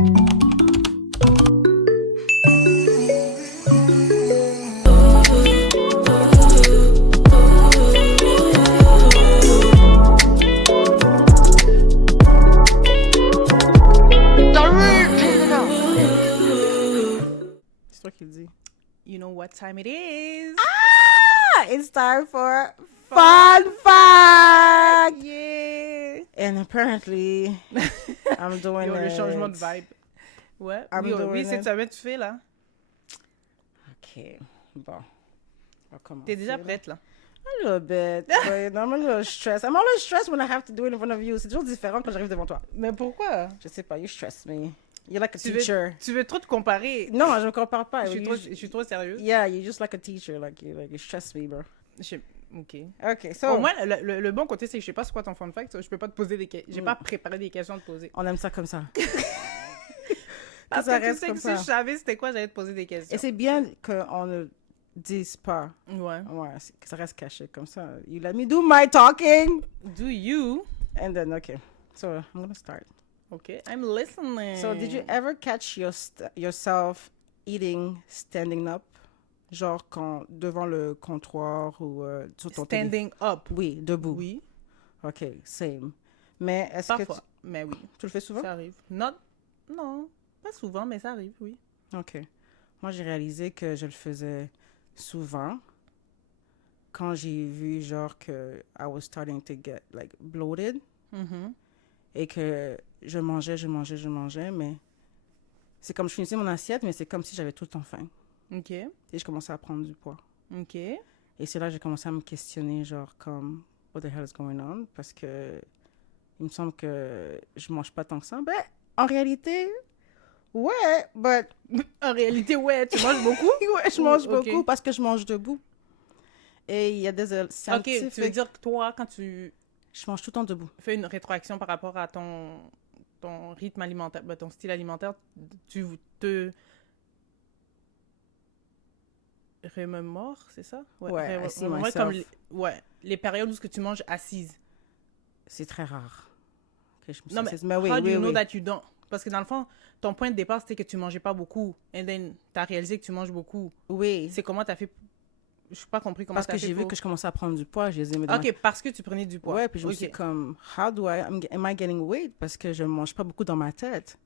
C'est toi qui le dis. You know what time it is? It's time for Fun Fact! Yeah! And apparently, I'm doing Yo, le it. changement de vibe. Ouais, I'm doing oui, it. cette semaine, tu fais, là. OK. Bon. On va commencer. T'es déjà prête, là. A little bit. But I'm a little stressed. I'm always stressed when I have to do it in front of you. C'est toujours différent quand j'arrive devant toi. Mais pourquoi? Je sais pas, you stress me. You're like a Tu teacher. tu veux trop te comparer. Non, je ne compare pas. Je suis trop sérieuse. Yeah, you're just like a teacher. Like you stress me, bro. OK. OK, so... Au moins, le bon côté, c'est que je sais pas c'est quoi ton fun fact. Je peux pas te poser des questions. J'ai pas préparé des questions à te poser. On aime ça comme ça. Parce ça que tu reste sais comme que ça. si je savais c'était quoi, j'allais te poser des questions. Et c'est bien qu'on ne dise pas. Ouais. Ouais, que ça reste caché comme ça. You let me do my talking. Do you? And then, okay. So, I'm gonna start. OK. I'm listening. So, did you ever catch yourself eating standing up? Genre devant le comptoir ou sur ton Standing up? Oui, debout. Oui. OK, same. Mais est-ce que Parfois. Mais oui. tu le fais souvent? Ça arrive. Non, pas souvent, mais ça arrive, oui. OK. Moi, j'ai réalisé que je le faisais souvent quand j'ai vu genre que I was starting to get like bloated Mm-hmm. et que je mangeais, mais c'est comme je finissais mon assiette, mais c'est comme si j'avais tout le temps faim. OK. Et je commençais à prendre du poids. OK. Et c'est là que j'ai commencé à me questionner, genre comme, what the hell is going on? Parce que il me semble que je mange pas tant que ça. Ben, en réalité, ouais, but... En réalité, ouais, tu manges beaucoup? ouais, je mange Ok. beaucoup parce que je mange debout. Et il y a des OK, scientifiques... tu veux dire que toi, quand tu Je mange tout le temps debout. fais une rétroaction par rapport à ton rythme alimentaire, ben, ton style alimentaire, tu te remémores, c'est ça? Ouais, I see remémores myself. comme les périodes où ce que tu manges assise. C'est très rare que je me Non, suis mais assise. how do you know that you don't? Parce que dans le fond, ton point de départ, c'était que tu mangeais pas beaucoup. Et then, t'as réalisé que tu manges beaucoup. Oui, C'est comment t'as fait... Je n'ai pas compris comment parce t'as que fait j'ai vu pour... que je commençais à prendre du poids. Je les ai mis OK, parce que tu prenais du poids. Ouais, puis je me Ok. suis dit comme, am I getting weight? Parce que je mange pas beaucoup dans ma tête.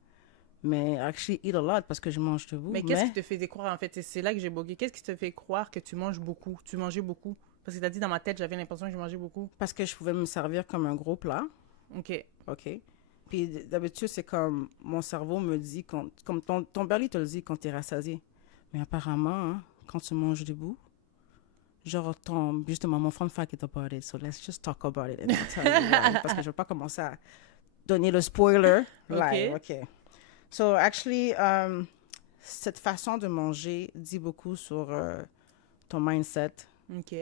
Mais actually eat a lot parce que je mange debout. Mais qu'est-ce qui te faisait croire, en fait? C'est là que j'ai bugué. Qu'est-ce qui te fait croire que tu manges beaucoup? Tu mangeais beaucoup? Parce que t'as dit dans ma tête, j'avais l'impression que je mangeais beaucoup. Parce que je pouvais me servir comme un gros plat. OK. OK? Puis d'habitude, c'est comme mon cerveau me dit, comme ton berli te le dit quand tu es rassasié. Mais apparemment, hein, quand tu manges debout, genre, justement, mon fun fact est about it. So let's just talk about it and I'll tell you why. Parce que je ne veux pas commencer à donner le spoiler. Live. OK. So actually, cette façon de manger dit beaucoup sur ton mindset. OK.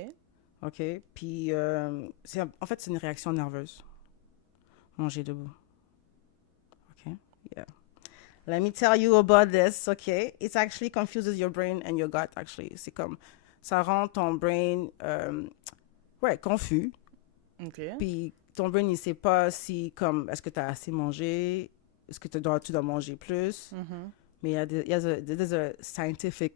OK? Puis, en fait, c'est une réaction nerveuse. Manger debout. OK? Yeah. Let me tell you about this, OK? It actually confuses your brain and your gut, actually. C'est comme, ça rend ton brain, confus. OK. Puis, ton brain, il sait pas si, comme, est-ce que tu as assez mangé? Est-ce que tu dois manger plus? Mhm. Mais there's a scientific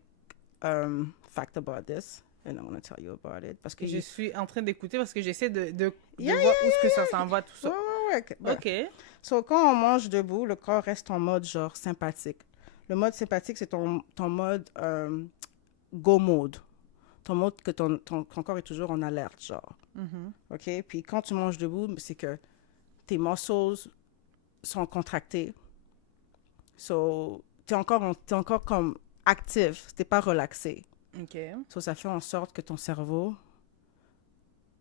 fact about this. And I'm going to tell you about it. Parce que Je suis en train d'écouter parce que j'essaie de Yeah, voir où est-ce que ça s'en va, tout ça. Ouais. OK. So, quand on mange debout, le corps reste en mode genre sympathique. Le mode sympathique, c'est ton mode go mode. Ton mode que ton corps est toujours en alerte, genre. Mhm. OK? Puis quand tu manges debout, c'est que tes muscles sont contractés. So, t'es encore comme actif. T'es pas relaxé. OK. So, ça fait en sorte que ton cerveau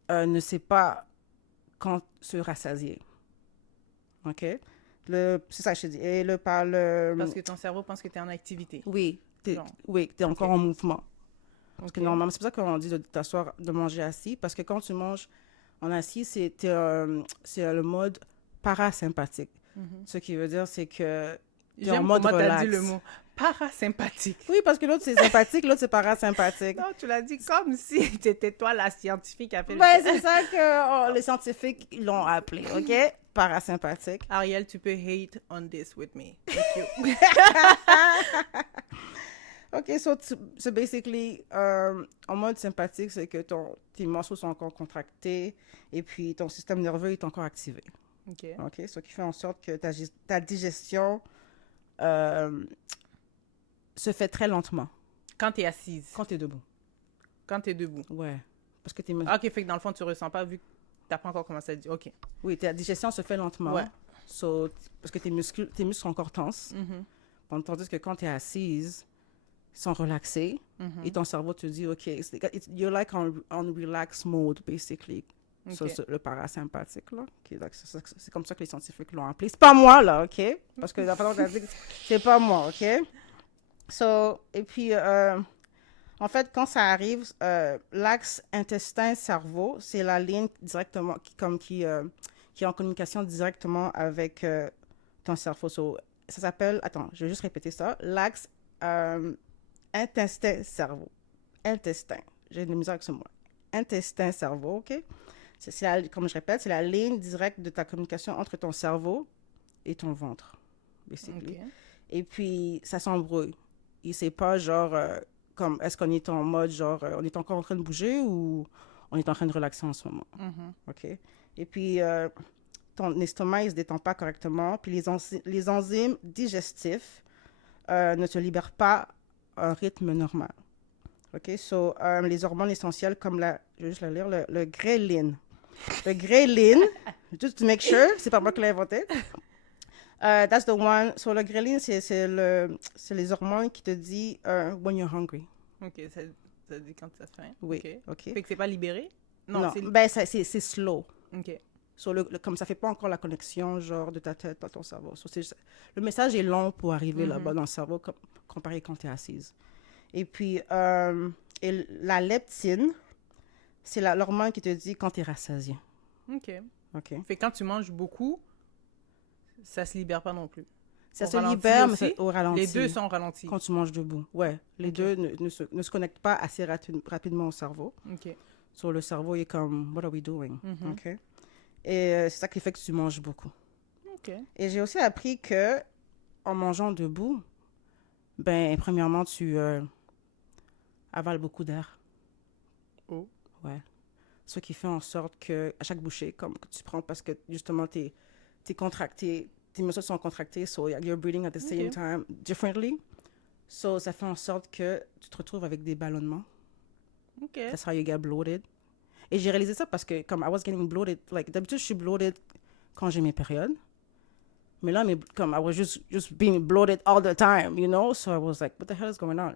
ne sait pas quand se rassasier. OK? C'est ça que je te dis. Et Parce que ton cerveau pense que tu es en activité. Oui, t'es Genre. encore en mouvement. Parce que OK. normalement, c'est pour ça qu'on dit de t'asseoir, de manger assis. Parce que quand tu manges en assis, c'est le mode parasympathique. Mhm. Ce qui veut dire, c'est que t'es en J'aime mode comment tu as relax. dit le mot parasympathique. Oui, parce que l'autre, c'est sympathique, l'autre, c'est parasympathique. Non, tu l'as dit comme si c'était toi la scientifique qui a fait Ben, c'est ça que les scientifiques ils l'ont appelé, OK? parasympathique. Ariel, tu peux hate on this with me. Thank you. OK, so basically, en mode sympathique, c'est que tes muscles sont encore contractés et puis ton système nerveux est encore activé. OK. OK, ce qui fait en sorte que ta digestion se fait très lentement Quand t'es assise. quand tu es debout. Quand t'es debout. Ouais. Parce que OK, fait que dans le fond, tu ressens pas vu que t'as pas encore commencé à dire. OK. oui, ta digestion se fait lentement. Ouais. So, parce que tes muscles sont encore tenses. Tandis que quand tu es assise, ils sont relaxés. Et ton cerveau te dit, OK, you're like on relax mode, basically. OK. So, le parasympathique, là. C'est comme ça que les scientifiques l'ont appelé. C'est pas moi, là, OK? Parce que la façon dont tu as dit, c'est pas moi, OK? So, et puis, en fait, quand ça arrive, l'axe intestin-cerveau, c'est la ligne directement qui est en communication directement avec ton cerveau. So, ça s'appelle, attends, je vais juste répéter ça, l'axe intestin-cerveau. Intestin. J'ai de la misère avec ce mot. Intestin-cerveau, OK? Comme je répète, c'est la ligne directe de ta communication entre ton cerveau et ton ventre, basically. OK. Et puis, ça s'embrouille. Et c'est pas genre, comme, est-ce qu'on est en mode, genre, on est encore en train de bouger ou on est en train de relaxer en ce moment. OK? Et puis, ton estomac, il se détend pas correctement. Puis, les enzymes digestifs ne se libèrent pas à un rythme normal. OK? So, les hormones essentielles comme je vais juste la lire, le ghrelin. Le ghrelin, just to make sure, c'est pas moi qui l'ai inventé. That's the one. So, le ghrelin, c'est les hormones qui te disent when you're hungry. OK, ça dit quand tu as faim. Oui, OK. OK. Fait que c'est pas libéré? Non, c'est... ben, c'est slow. OK. So, comme ça fait pas encore la connexion, genre, de ta tête à ton cerveau. So, le message est long pour arriver là-bas dans le cerveau, comparé quand tu es assise. Et puis, la leptine, c'est l'hormone qui te dit quand tu es rassasié. OK. OK? Fait que quand tu manges beaucoup, ça se libère pas non plus. Ça Au se ralenti libère, mais aussi? c'est au ralenti. Les deux sont ralentis. Quand tu manges debout. Ouais, les deux ne se connectent pas assez rapidement au cerveau. OK. So, le cerveau est comme, what are we doing? Mhm. OK? Et c'est ça qui fait que tu manges beaucoup. OK. Et j'ai aussi appris que en mangeant debout, ben, premièrement, tu avales beaucoup d'air. Oh. Ouais. Ce qui fait en sorte que à chaque bouchée, comme que tu prends, parce que justement, t'es contracté, tes muscles sont contractés, so you're breathing at the same time differently. So, ça fait en sorte que tu te retrouves avec des ballonnements. OK. That's how you get bloated. Et j'ai réalisé ça parce que, comme I was getting bloated, like, d'habitude, je suis bloated quand j'ai mes périodes. Mais là, comme I was just being bloated all the time, you know? So I was like, what the hell is going on?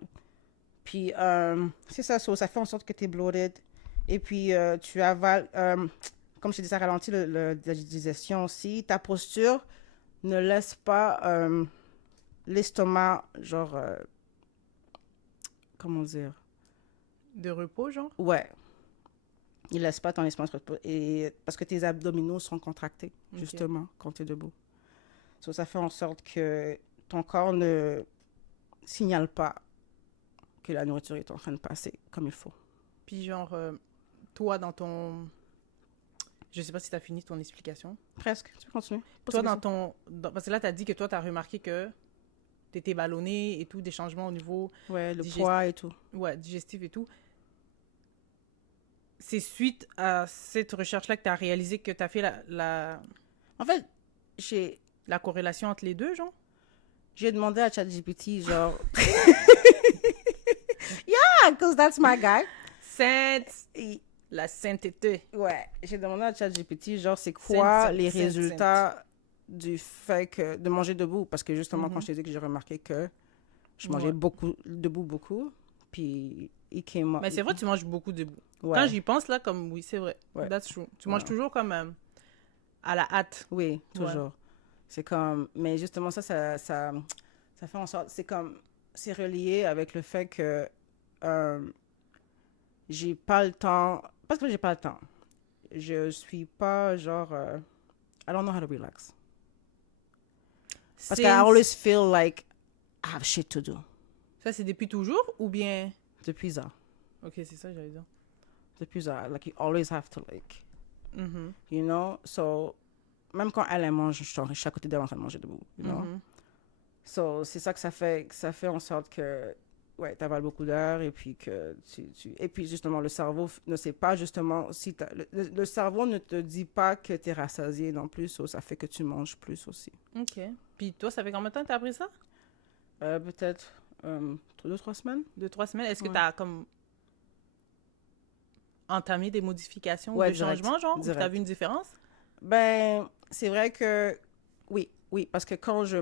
Puis, c'est ça, ça fait en sorte que tu es bloated. Et puis, tu avales, comme je te dis, ça ralentit la digestion aussi. Ta posture ne laisse pas l'estomac, genre, comment dire? De repos, genre? Ouais. Il laisse pas ton estomac se reposer. Et parce que tes abdominaux sont contractés, justement, quand tu es debout. So, ça fait en sorte que ton corps ne signale pas que la nourriture est en train de passer comme il faut. Puis genre, toi, dans ton... Je sais pas si tu as fini ton explication. Presque. Tu peux continuer? Toi, parce que là, tu as dit que toi, tu as remarqué que tu étais ballonné et tout, des changements au niveau... Ouais, le poids et tout. Ouais, digestif et tout. C'est suite à cette recherche-là que tu as réalisé que tu as fait En fait, j'ai corrélation entre les deux, genre? J'ai demandé à ChatGPT, genre... Yeah, because that's my guy. La sainteté. Ouais, j'ai demandé à ChatGPT, genre, c'est quoi les résultats du fait de manger debout? Parce que justement, quand je t'ai dit que j'ai remarqué que je mangeais debout, puis il came up. Mais c'est vrai, tu manges beaucoup debout. Ouais. Quand j'y pense, là, comme, oui, c'est vrai. Ouais. That's true. Tu manges toujours comme à la hâte. Oui, toujours. Ouais. C'est comme... Mais justement, ça fait en sorte... C'est comme... C'est relié avec le fait que j'ai pas le temps... Parce que j'ai pas le temps. Je suis pas, genre... I don't know how to relax. Parce que I always feel like I have shit to do. Ça, c'est depuis toujours ou bien... Depuis ça. Ok, c'est ça, j'allais dire. Depuis ça. Like, you always have to, like... You know? So, même quand elle mange, je suis à côté d'elle en train de manger debout, you know? Mhm. So, c'est ça que ça fait en sorte que, ouais, tu avales beaucoup d'air et puis que et puis justement, le cerveau ne sait pas justement si le cerveau ne te dit pas que tu es rassasié non plus, so ça fait que tu manges plus aussi. OK. Puis toi, ça fait combien de temps que t'as appris ça? Peut-être 2-3 semaines. 2, 3 semaines. Est-ce que Ouais. t'as comme entamé des modifications ou Ouais, des direct, changements, genre? Ou direct. t'as vu une différence? Ben, c'est vrai que oui, parce que quand je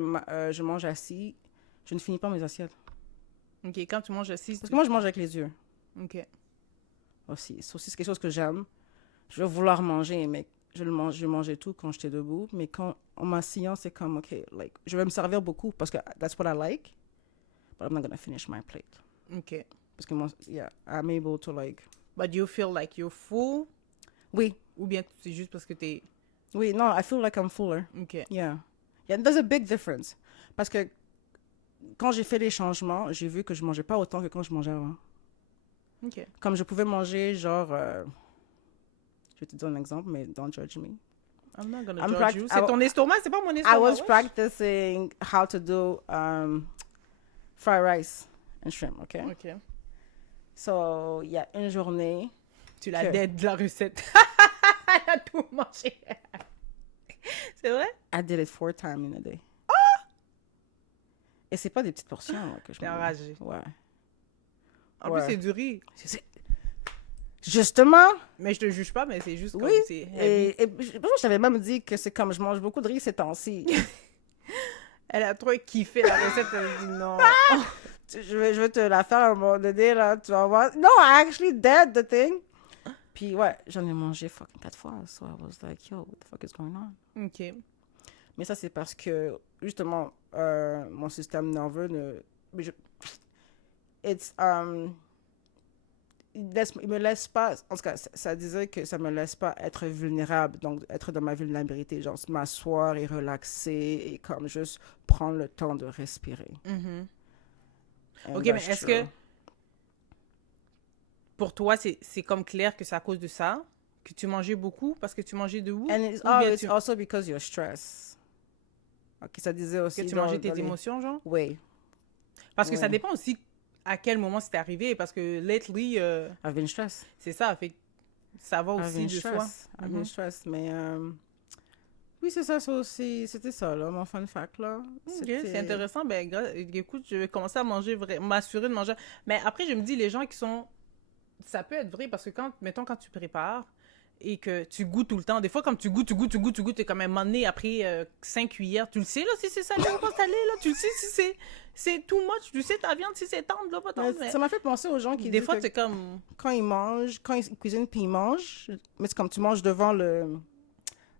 mange assis, je ne finis pas mes assiettes. OK, quand tu manges assis, Parce que moi, je mange avec les yeux OK. aussi. C'est aussi quelque chose que j'aime. Je vais vouloir manger, mais je mangeais tout quand j'étais debout. Mais quand en m'asseyant, c'est comme, OK, like, je vais me servir beaucoup parce que that's what I like, but I'm not going to finish my plate. OK. Parce que moi, yeah, I'm able to like... But you feel like you're full? Oui, Ou bien c'est juste parce que t'es... oui, non, I feel like I'm fuller. OK. Yeah. Yeah, there's a big difference. Parce que quand j'ai fait les changements, j'ai vu que je mangeais pas autant que quand je mangeais avant. OK. Comme je pouvais manger, genre... je vais te dire un exemple, mais don't judge me. I'm not gonna I'm judge you. C'est ton estomac, c'est pas mon estomac. I was wesh. practicing how to do fried rice and shrimp, okay? OK. So, il y a une journée... Tu l'as Que- dead de la recette. Elle a tout mangé. C'est vrai? I did it 4 times in a day. Et c'est pas des petites portions là, que je T'es mange. enragé. Ouais. En Ouais. plus, c'est du riz. Justement, Mais je te juge pas, mais c'est juste oui. comme c'est heavy. Et je t'avais même dit que c'est comme je mange beaucoup de riz ces temps-ci. Elle a trop kiffé la recette, elle a dit non. je vais te la faire à un moment donné, là, tu vas voir. No, I actually did the thing. Puis ouais, j'en ai mangé fucking 4 fois. So I was like, yo, what the fuck is going on? OK. Mais ça, c'est parce que, justement, mon système nerveux ne... mais It's... il me laisse pas... En tout cas, ça disait que ça me laisse pas être vulnérable, donc être dans ma vulnérabilité, genre m'asseoir et relaxer et comme juste prendre le temps de respirer. Mhm. And OK, mais that's est-ce true. que pour toi, c'est comme clair que c'est à cause de ça que tu mangeais beaucoup parce que tu mangeais debout? And it's, Ou bien it's tu- also because you're stressed. Ok, ça disait aussi que tu dans- mangeais dans tes les- émotions, genre? Oui, Parce que ça Ouais. dépend aussi à quel moment c'est arrivé. Parce que lately, I've been stressed. c'est ça. Fait que ça va I've aussi been de soi. stressed. I've been Mhm. stressed, mais... oui, c'est ça aussi. C'était ça, là, mon fun fact, là. Ok, C'était- c'est intéressant. Ben, écoute, je vais commencer à manger, m'assurer de manger. Mais après, je me dis, les gens qui sont... Ça peut être vrai parce que quand, mettons, quand tu prépares et que tu goûtes tout le temps, des fois, comme tu goûtes, t'es comme un moment donné, après 5 cuillères, tu le sais, là, si c'est salé ou pas salé, là, tu le sais si c'est too much, tu sais ta viande, si c'est tendre, là, pas Mais tendre. ça m'a fait penser aux gens qui Des disent fois, que c'est comme... quand ils mangent, quand ils cuisinent puis ils mangent, mais c'est comme tu manges devant le...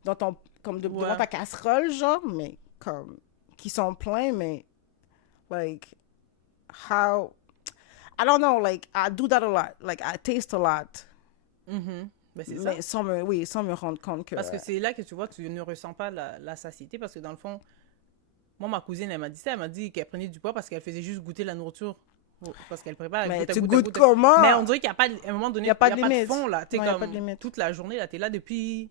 dans ton... comme Ouais. devant ta casserole, genre, mais comme... qui sont pleins, mais... like... how... I don't know, like, I do that a lot. Like, I taste a lot. Mhm. Ben, c'est ça. Mais sans me rendre compte que... Parce que c'est là que tu vois, tu ne ressens pas la satiété parce que dans le fond, moi, ma cousine, elle m'a dit ça, elle m'a dit qu'elle prenait du poids parce qu'elle faisait juste goûter la nourriture. Parce qu'elle prépare, elle Mais goûte, elle tu goûte, elle goûtes goûte. comment? Mais on dirait qu'il n'y a pas, à un moment donné, Il y a pas de il y a limite. fond, là. Tu sais, Non, il y a comme pas de limite. toute la journée, là, t'es là depuis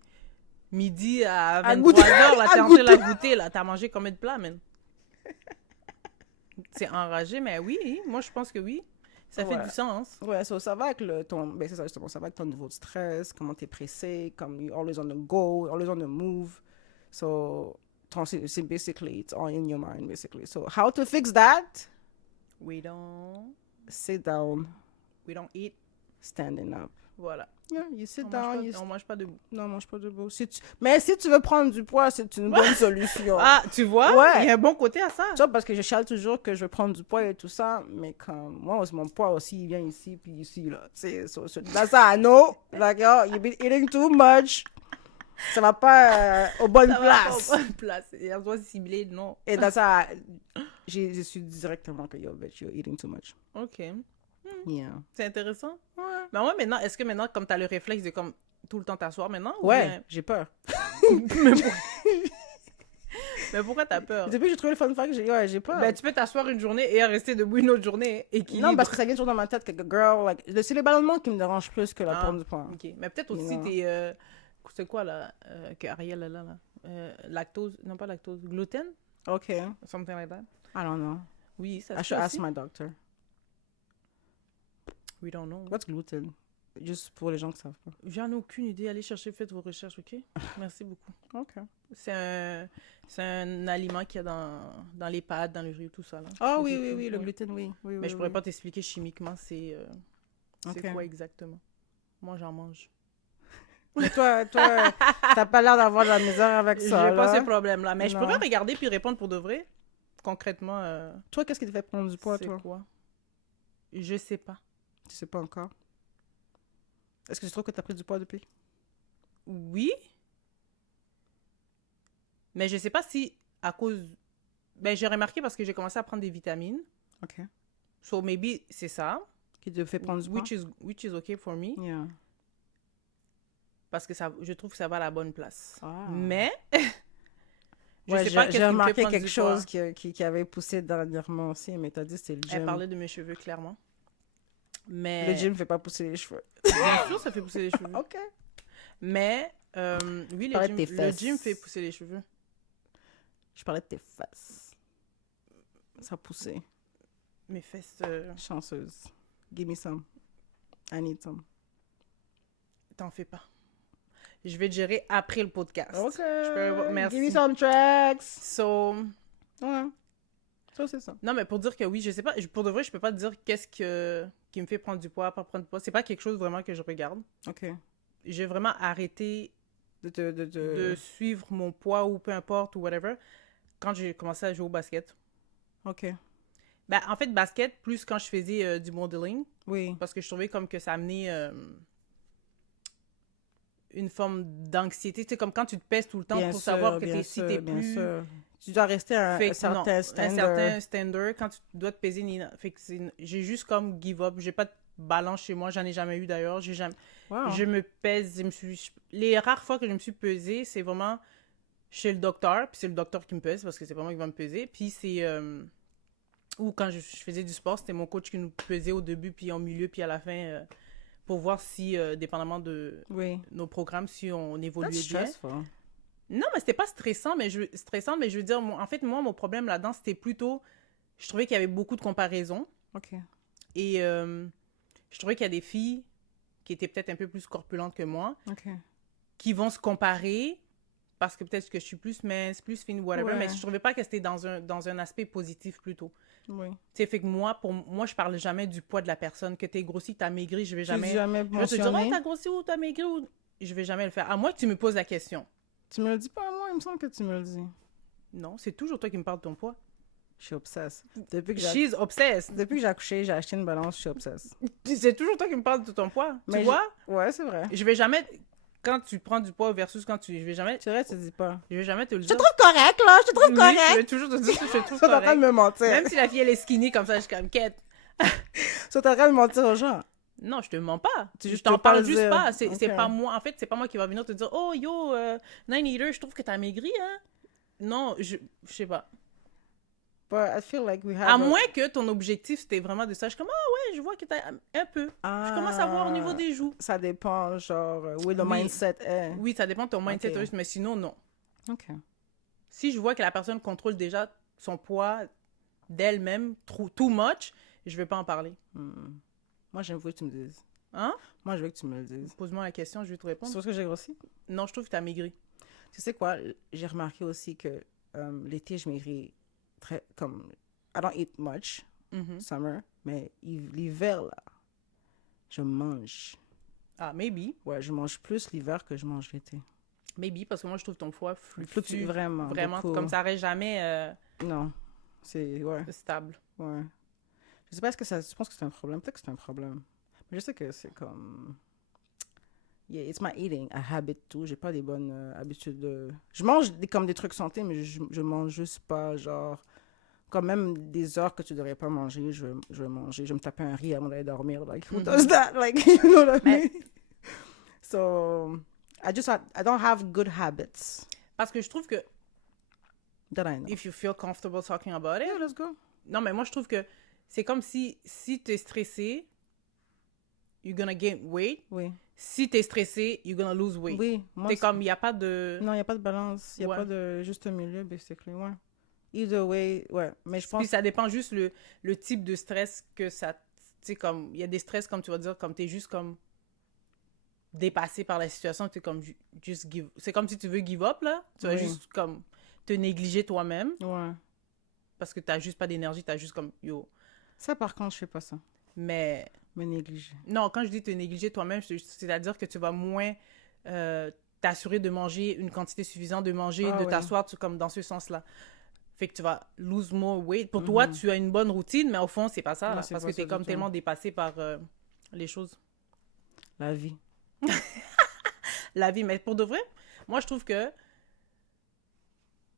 midi à À 23h, goûter, là, à t'es en train de la goûter. goûter, là. T'as mangé combien de plats, man? C'est enragé, mais oui, moi, je pense que oui. Ça fait Ouais. du sens. Ouais, ça va avec ton... Ben, c'est ça, justement, ça va avec ton niveau de stress, comment t'es pressé, comme you're always on the go, always on the move. So, c'est basically, it's all in your mind, basically. So, how to fix that? We don't Sit down, eat. standing up. Voilà. Yeah, you sit On down, mange pas, on mange pas debout. Non, mange pas debout. Mais si tu veux prendre du poids, c'est une bonne solution. Ah, tu vois? Ouais. Il y a un bon côté à ça. Tu vois, parce que je chiale toujours que je veux prendre du poids et tout ça, mais comme moi, mon poids aussi, il vient ici, puis ici, là. Tu sais, that's how I know. Like, yo, you've been eating too much. Ça va pas aux bonnes Ça va pas places. aux bonnes places. Et on doit cibler, non. Et that's how je suis directement que, yo, bitch, you're eating too much. OK. Yeah. C'est intéressant. Ouais. Mais ouais, maintenant, est-ce que maintenant, comme t'as le réflexe de comme tout le temps t'asseoir maintenant? Ou Ouais, bien- j'ai peur. Mais pourquoi t'as peur? Depuis que j'ai trouvé le fun fact, j'ai peur. Ben, tu peux t'asseoir une journée et rester debout une autre journée. Équilibre. Non, parce que ça vient toujours dans ma tête que, girl, like, c'est les ballonnements qui me dérangent plus que la Ah. prendre du poids. OK. Mais peut-être aussi, Non. t'es... c'est quoi, là, que Ariel a là? Lactose, non pas lactose, gluten, Okay. something like that. I don't know. Oui, ça I se should fait ask aussi. my doctor. We don't know. What's gluten? Juste pour les gens qui savent pas. J'en ai aucune idée. Allez chercher, faites vos recherches, ok? Merci beaucoup. Okay. C'est un aliment qu'il y a dans les pâtes, dans le riz, tout ça. Là. Ah Les oui, épis, oui, oui, le ouais. gluten, oui. Oui, Mais oui, je pourrais oui. pas t'expliquer chimiquement c'est Ok. quoi exactement. Moi, j'en mange. Mais toi, t'as pas l'air d'avoir de la misère avec J'ai ça, pas là. ce problème-là. Mais je Non. pourrais regarder puis répondre pour de vrai. Concrètement, Toi, qu'est-ce qui te fait prendre du poids, c'est toi? quoi? Je sais pas. Tu sais pas encore. Est-ce que tu trouves que t'as pris du poids depuis? Oui. Mais je sais pas si à cause... Ben, j'ai remarqué parce que j'ai commencé à prendre des vitamines. Ok. So, maybe c'est ça. Qui te fait prendre du poids? Which is okay for me. Yeah. Parce que je trouve que ça va à la bonne place. Ah. Mais... je Ouais, sais pas qu'est-ce j'ai qui me fait remarqué prendre quelque du chose poids. qui avait poussé dernièrement aussi, mais t'as dit que c'était le Elle gym. parlait de mes cheveux, clairement. Mais... Le gym fait pas pousser les cheveux. Bien sûr, ça fait pousser les cheveux. Ok. Mais, oui, parlais de tes le fesses. gym fait pousser les cheveux. Je parlais de tes fesses. Ça a poussé. Mes fesses, Chanceuse. Give me some. I need some. t'en fais pas. Je vais te gérer après le podcast. Ok. Merci. Give me some tracks. So, Ouais. Ça, c'est ça. non, mais pour dire que oui, je sais pas, pour de vrai, je peux pas te dire qu'est-ce qui me fait prendre du poids, pas prendre du poids. C'est pas quelque chose vraiment que je regarde. Ok. J'ai vraiment arrêté De... de suivre mon poids ou peu importe ou whatever quand j'ai commencé à jouer au basket. Ok. Ben, en fait, basket, plus quand je faisais du modeling, Oui. parce que je trouvais comme que ça amenait une forme d'anxiété. Tu sais, comme quand tu te pèses tout le temps Bien pour sûr, savoir que bien si sûr, t'es bien plus... sûr. Tu dois rester à Fait un que certain non, standard. un certain standard quand tu dois te peser. Fait que j'ai juste comme give up. J'ai pas de balance chez moi. J'en ai jamais eu d'ailleurs. Wow. Je me pèse. Les rares fois que je me suis pesée, c'est vraiment chez le docteur. Puis c'est le docteur qui me pèse parce que c'est pas moi qui va me peser. Puis c'est... ou quand je faisais du sport, c'était mon coach qui nous pesait au début, puis au milieu, puis à la fin, pour voir si, dépendamment de Oui. nos programmes, si on évoluait That's bien. stressful. Non, mais c'était pas stressant, mais je veux dire, en fait, moi, mon problème là-dedans, c'était plutôt, je trouvais qu'il y avait beaucoup de comparaisons, Ok. et je trouvais qu'il y a des filles qui étaient peut-être un peu plus corpulentes que moi, Ok. qui vont se comparer, parce que peut-être que je suis plus mince, plus fine, whatever, Ouais. mais je trouvais pas que c'était dans un aspect positif plutôt. Oui. Tu sais, fait que moi, je parle jamais du poids de la personne. Que t'es grossi, que t'as maigri, je vais Tu jamais... dis jamais Je vais te dire, oh, mentionné. t'as grossi ou t'as maigri ou... Je vais jamais le faire. À moins que tu me poses la question. Tu me le dis pas à moi, il me semble que tu me le dis. Non, c'est toujours toi qui me parles de ton poids. Je suis obsesse. Depuis que She's obsessed. j'ai accouché, j'ai acheté une balance, je suis obsesse. C'est toujours toi qui me parles de ton poids. Mais tu vois? Ouais, c'est vrai. Je vais jamais... Quand tu prends du poids versus quand tu... Je vais jamais Tu dis pas. te le Je te dire. trouve correct, là, je te trouve Oui, correct. je vais toujours te dire que je te trouve Tu es en train de correct. me mentir. Même si la fille, elle est skinny comme ça, je suis comme, quête. Tu es en train de mentir aux gens. Non, je te mens pas. Tu- Je tu t'en peux pas parle le juste dire. pas. C'est Ok. pas moi. En fait, c'est pas moi qui va venir te dire, oh yo, Nine Eater, je trouve que t'as maigri, hein. Non, je sais pas. But I feel like we have À moins que ton objectif, c'était vraiment de ça. Je suis comme, ah ouais, je vois que t'as un peu. Je commence à voir au niveau des joues. Ça dépend, genre, où le Oui. mindset est. Oui, ça dépend de ton mindset, Ok. mais sinon, non. OK. Si je vois que la personne contrôle déjà son poids d'elle-même, too much, je vais pas en parler. Moi, j'aime que tu me dises. Hein? Moi, je veux que tu me le dises. Pose-moi la question, je vais te C'est répondre. parce que j'ai grossi? Non, je trouve que t'as maigri. Tu sais quoi? J'ai remarqué aussi que l'été, je maigris très... Comme... I don't eat much, Mhm. summer, mais l'hiver, là, je mange. Ah, maybe. Ouais, je mange plus l'hiver que je mange l'été. Maybe, parce que moi, je trouve ton foie Fluctue vraiment. Vraiment, beaucoup. comme ça reste jamais Non. C'est... Ouais. stable. Ouais. Je sais pas, est-ce que ça... Je pense que c'est un problème. Peut-être que c'est un problème. Mais je sais que c'est comme... Yeah, it's my eating, a habit tout. J'ai pas des bonnes habitudes de... Je mange comme des trucs santé, mais je mange juste pas, genre... Quand même des heures que tu devrais pas manger, je vais manger. Je vais me taper un riz avant d'aller dormir. Like, who does that? Like, you know what I mean? So, I don't have good habits Parce que je trouve que, that I know. if you feel comfortable talking about it, Yeah, let's go. non, mais moi, je trouve que c'est comme si tu es stressé, you're gonna gain weight, Oui. si t'es stressé, you're gonna lose weight. Oui, moi, T'es comme, il n'y a pas de... non, il n'y a pas de balance. Il n'y a Ouais. pas de juste milieu, basically, ouais. Either way, ouais. Mais je Puis pense... ça dépend juste le type de stress que ça... Tu sais, comme, il y a des stress, comme tu vas dire, comme t'es juste comme dépassé par la situation, t'es comme, just give... C'est comme si tu veux give up, là. Tu vas Oui. juste comme te négliger toi-même Ouais. parce que t'as juste pas d'énergie, t'as juste comme, yo. Ça, par contre, je fais pas ça. Mais Me négliger. non, quand je dis te négliger toi-même, c'est-à-dire que tu vas moins t'assurer de manger une quantité suffisante, de manger, Ah de oui. t'asseoir, comme dans ce sens-là. Fait que tu vas lose more weight. Pour toi, tu as une bonne routine, mais au fond, c'est pas ça, Non, là, c'est parce pas que ça t'es du comme tout. tellement dépassé par les choses. La vie. La vie, mais pour de vrai, moi, je trouve que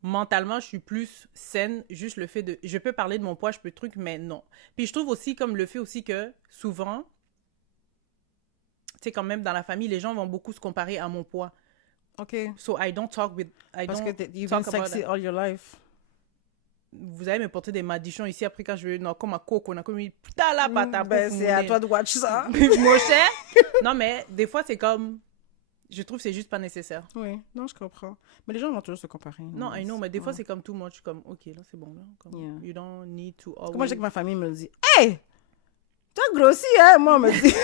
mentalement, je suis plus saine, juste le fait de... Je peux parler de mon poids, je peux truc, mais non. Puis je trouve aussi comme le fait aussi que souvent, tu sais, quand même dans la famille, les gens vont beaucoup se comparer à mon poids. OK. So I don't talk with... I Parce don't que you've been talk about sexy that. all your life. Vous allez me porter des madichons ici après quand je vais... Non, comme à coco, on a comme... Putain, la pata, Ben, c'est à toi de watch ça. Mon cher. Non, mais des fois, c'est comme... Je trouve que c'est juste pas nécessaire. Oui, non, je comprends. Mais les gens vont toujours se comparer. Non, I know, mais des fois, Ouais. c'est comme too much. Comme, OK, là, c'est bon, là. Comme, Yeah. you don't need to Parce always... que moi, je sais que ma famille me le dit. Hey! Tu as grossi, hein? Moi, on me dit.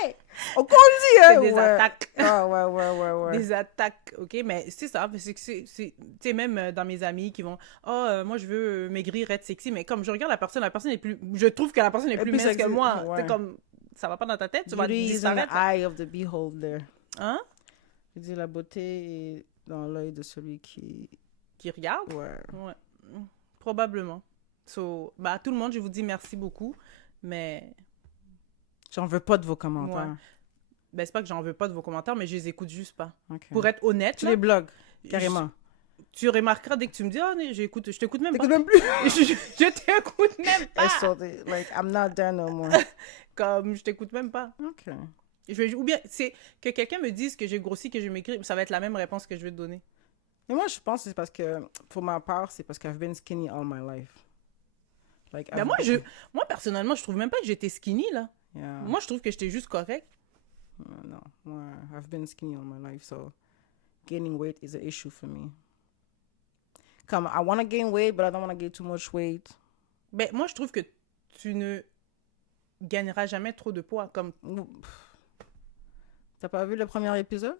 Hey! On conduit, hein? C'est des Ouais. attaques. Ah, ouais. Des attaques, OK? Mais c'est ça, c'est que tu sais, même dans mes amis qui vont, moi, je veux maigrir, être sexy, mais comme je regarde la personne est plus, je trouve que la personne est Et plus puis, mince sexy, que moi. ouais. C'est comme, ça va pas dans ta tête, tu vas Beauty is in the disparaître. eye of the beholder. Hein? Je dis, la beauté est dans l'œil de celui qui... Qui regarde? Ouais. Ouais. Probablement. So, bah, tout le monde, je vous dis merci beaucoup, mais, J'en veux pas de vos commentaires. Ouais. Ben, c'est pas que j'en veux pas de vos commentaires, mais je les écoute juste pas. OK. Pour être honnête, Tu là, les blogs, carrément. tu remarqueras dès que tu me dis, je t'écoute même pas. T'écoutes même plus. Je t'écoute même I pas. saw the, like, I'm not there no more. Comme, je t'écoute même pas. OK. Ou bien, c'est que quelqu'un me dise que j'ai grossi, que j'ai maigri, ça va être la même réponse que je vais te donner. Mais moi, je pense que c'est parce que, pour ma part, c'est parce que I've been skinny all my life. Like, Ben moi, personnellement, je trouve même pas que j'étais skinny, là. Yeah. Moi, je trouve que j'étais juste correct. No, moi, I've been skinny all my life, so gaining weight is an issue for me. Comme, I want to gain weight, but I don't want to gain too much weight. Ben, moi, je trouve que tu ne gagneras jamais trop de poids. Comme, T'as pas vu le premier épisode?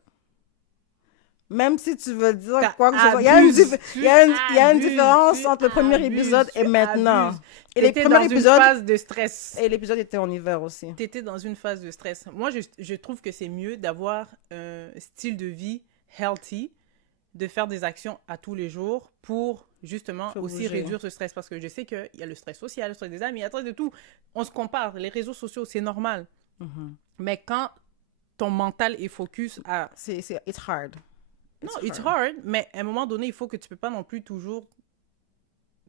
Même si tu veux dire T'as quoi que ce soit, il y a une, abuses, il y a une, il y a une tu différence entre le premier abuses, épisode et tu maintenant. abuses. Et les t'étais premiers dans une épisodes, phase de stress. et l'épisode était en hiver aussi. T'étais dans une phase de stress. Moi, je trouve que c'est mieux d'avoir un style de vie healthy, de faire des actions à tous les jours pour justement Faut aussi bouger. réduire ce stress. Parce que je sais qu'il y a le stress social, le stress des amis, il y a le stress de tout. On se compare. Les réseaux sociaux, c'est normal. Mhm. Mais quand ton mental est focus à... It's hard. Non, it's hard, mais à un moment donné, il faut que tu peux pas non plus toujours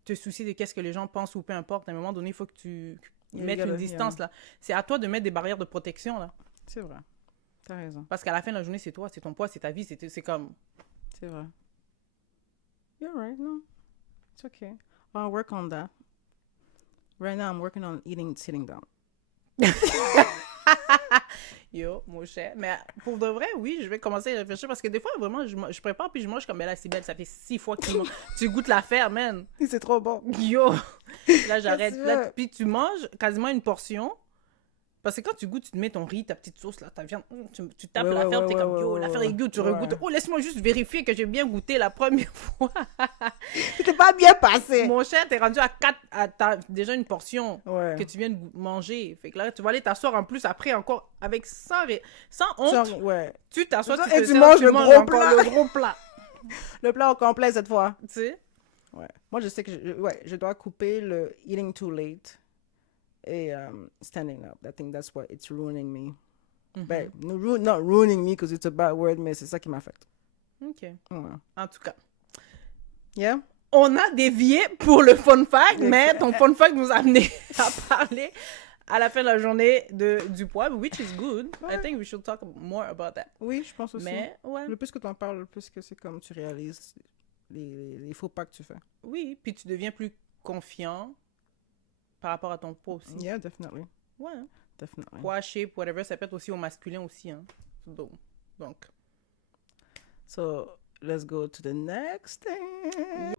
te soucier de qu'est-ce que les gens pensent ou peu importe. À un moment donné, il faut que tu mettes une distance, là. C'est à toi de mettre des barrières de protection, là. C'est vrai. T'as raison. Parce qu'à la fin de la journée, c'est toi, c'est ton poids, c'est ta vie, c'est comme... C'est vrai. You're right. No, it's okay. I'll work on that. Right now, I'm working on eating sitting down. Yo, mon cher. Mais pour de vrai, oui, je vais commencer à réfléchir parce que des fois, vraiment, je prépare puis je mange comme, ben là, c'est belle, ça fait 6 fois que tu goûtes l'affaire, man. C'est trop bon. Yo! Là, j'arrête. Qu'est-ce que tu Là, veux? puis tu manges quasiment une portion. Parce que quand tu goûtes, tu te mets ton riz, ta petite sauce, là, ta viande, tu tapes Ouais, l'affaire, ouais, t'es ouais, comme, ouais, yo, ouais, l'affaire ouais. est good, tu Ouais. regoutes. Oh, laisse-moi juste vérifier que j'ai bien goûté la première fois. C'était pas bien passé. Mon cher, t'es rendu à 4, t'as déjà une portion Ouais. que tu viens de manger. Fait que là, tu vas aller t'asseoir en plus après encore avec sans honte. Genre, ouais. Tu t'assois, Et te tu sers, manges le gros encore plat. le gros plat. Le plat au complet cette fois. Tu sais? Ouais. Moi, je sais que je dois couper le eating too late et standing up. I think that's what it's ruining me. Ben, not ruining me because it's a bad word, mais c'est ça qui m'affecte. OK. Ouais. En tout cas. Yeah? On a dévié pour le fun fact, mais Exact. ton fun fact nous a amené à parler à la fin de la journée du poids, which is good. I Ouais. think we should talk more about that. Oui, je pense aussi. Mais, ouais. Le plus que tu en parles, le plus que c'est comme tu réalises les faux pas que tu fais. Oui, puis tu deviens plus confiant par rapport à ton poids aussi. Yeah, definitely. Ouais. Definitely. Poids, shape, whatever, ça peut être aussi au masculin aussi, hein. Boom. Donc. So, let's go to the next thing.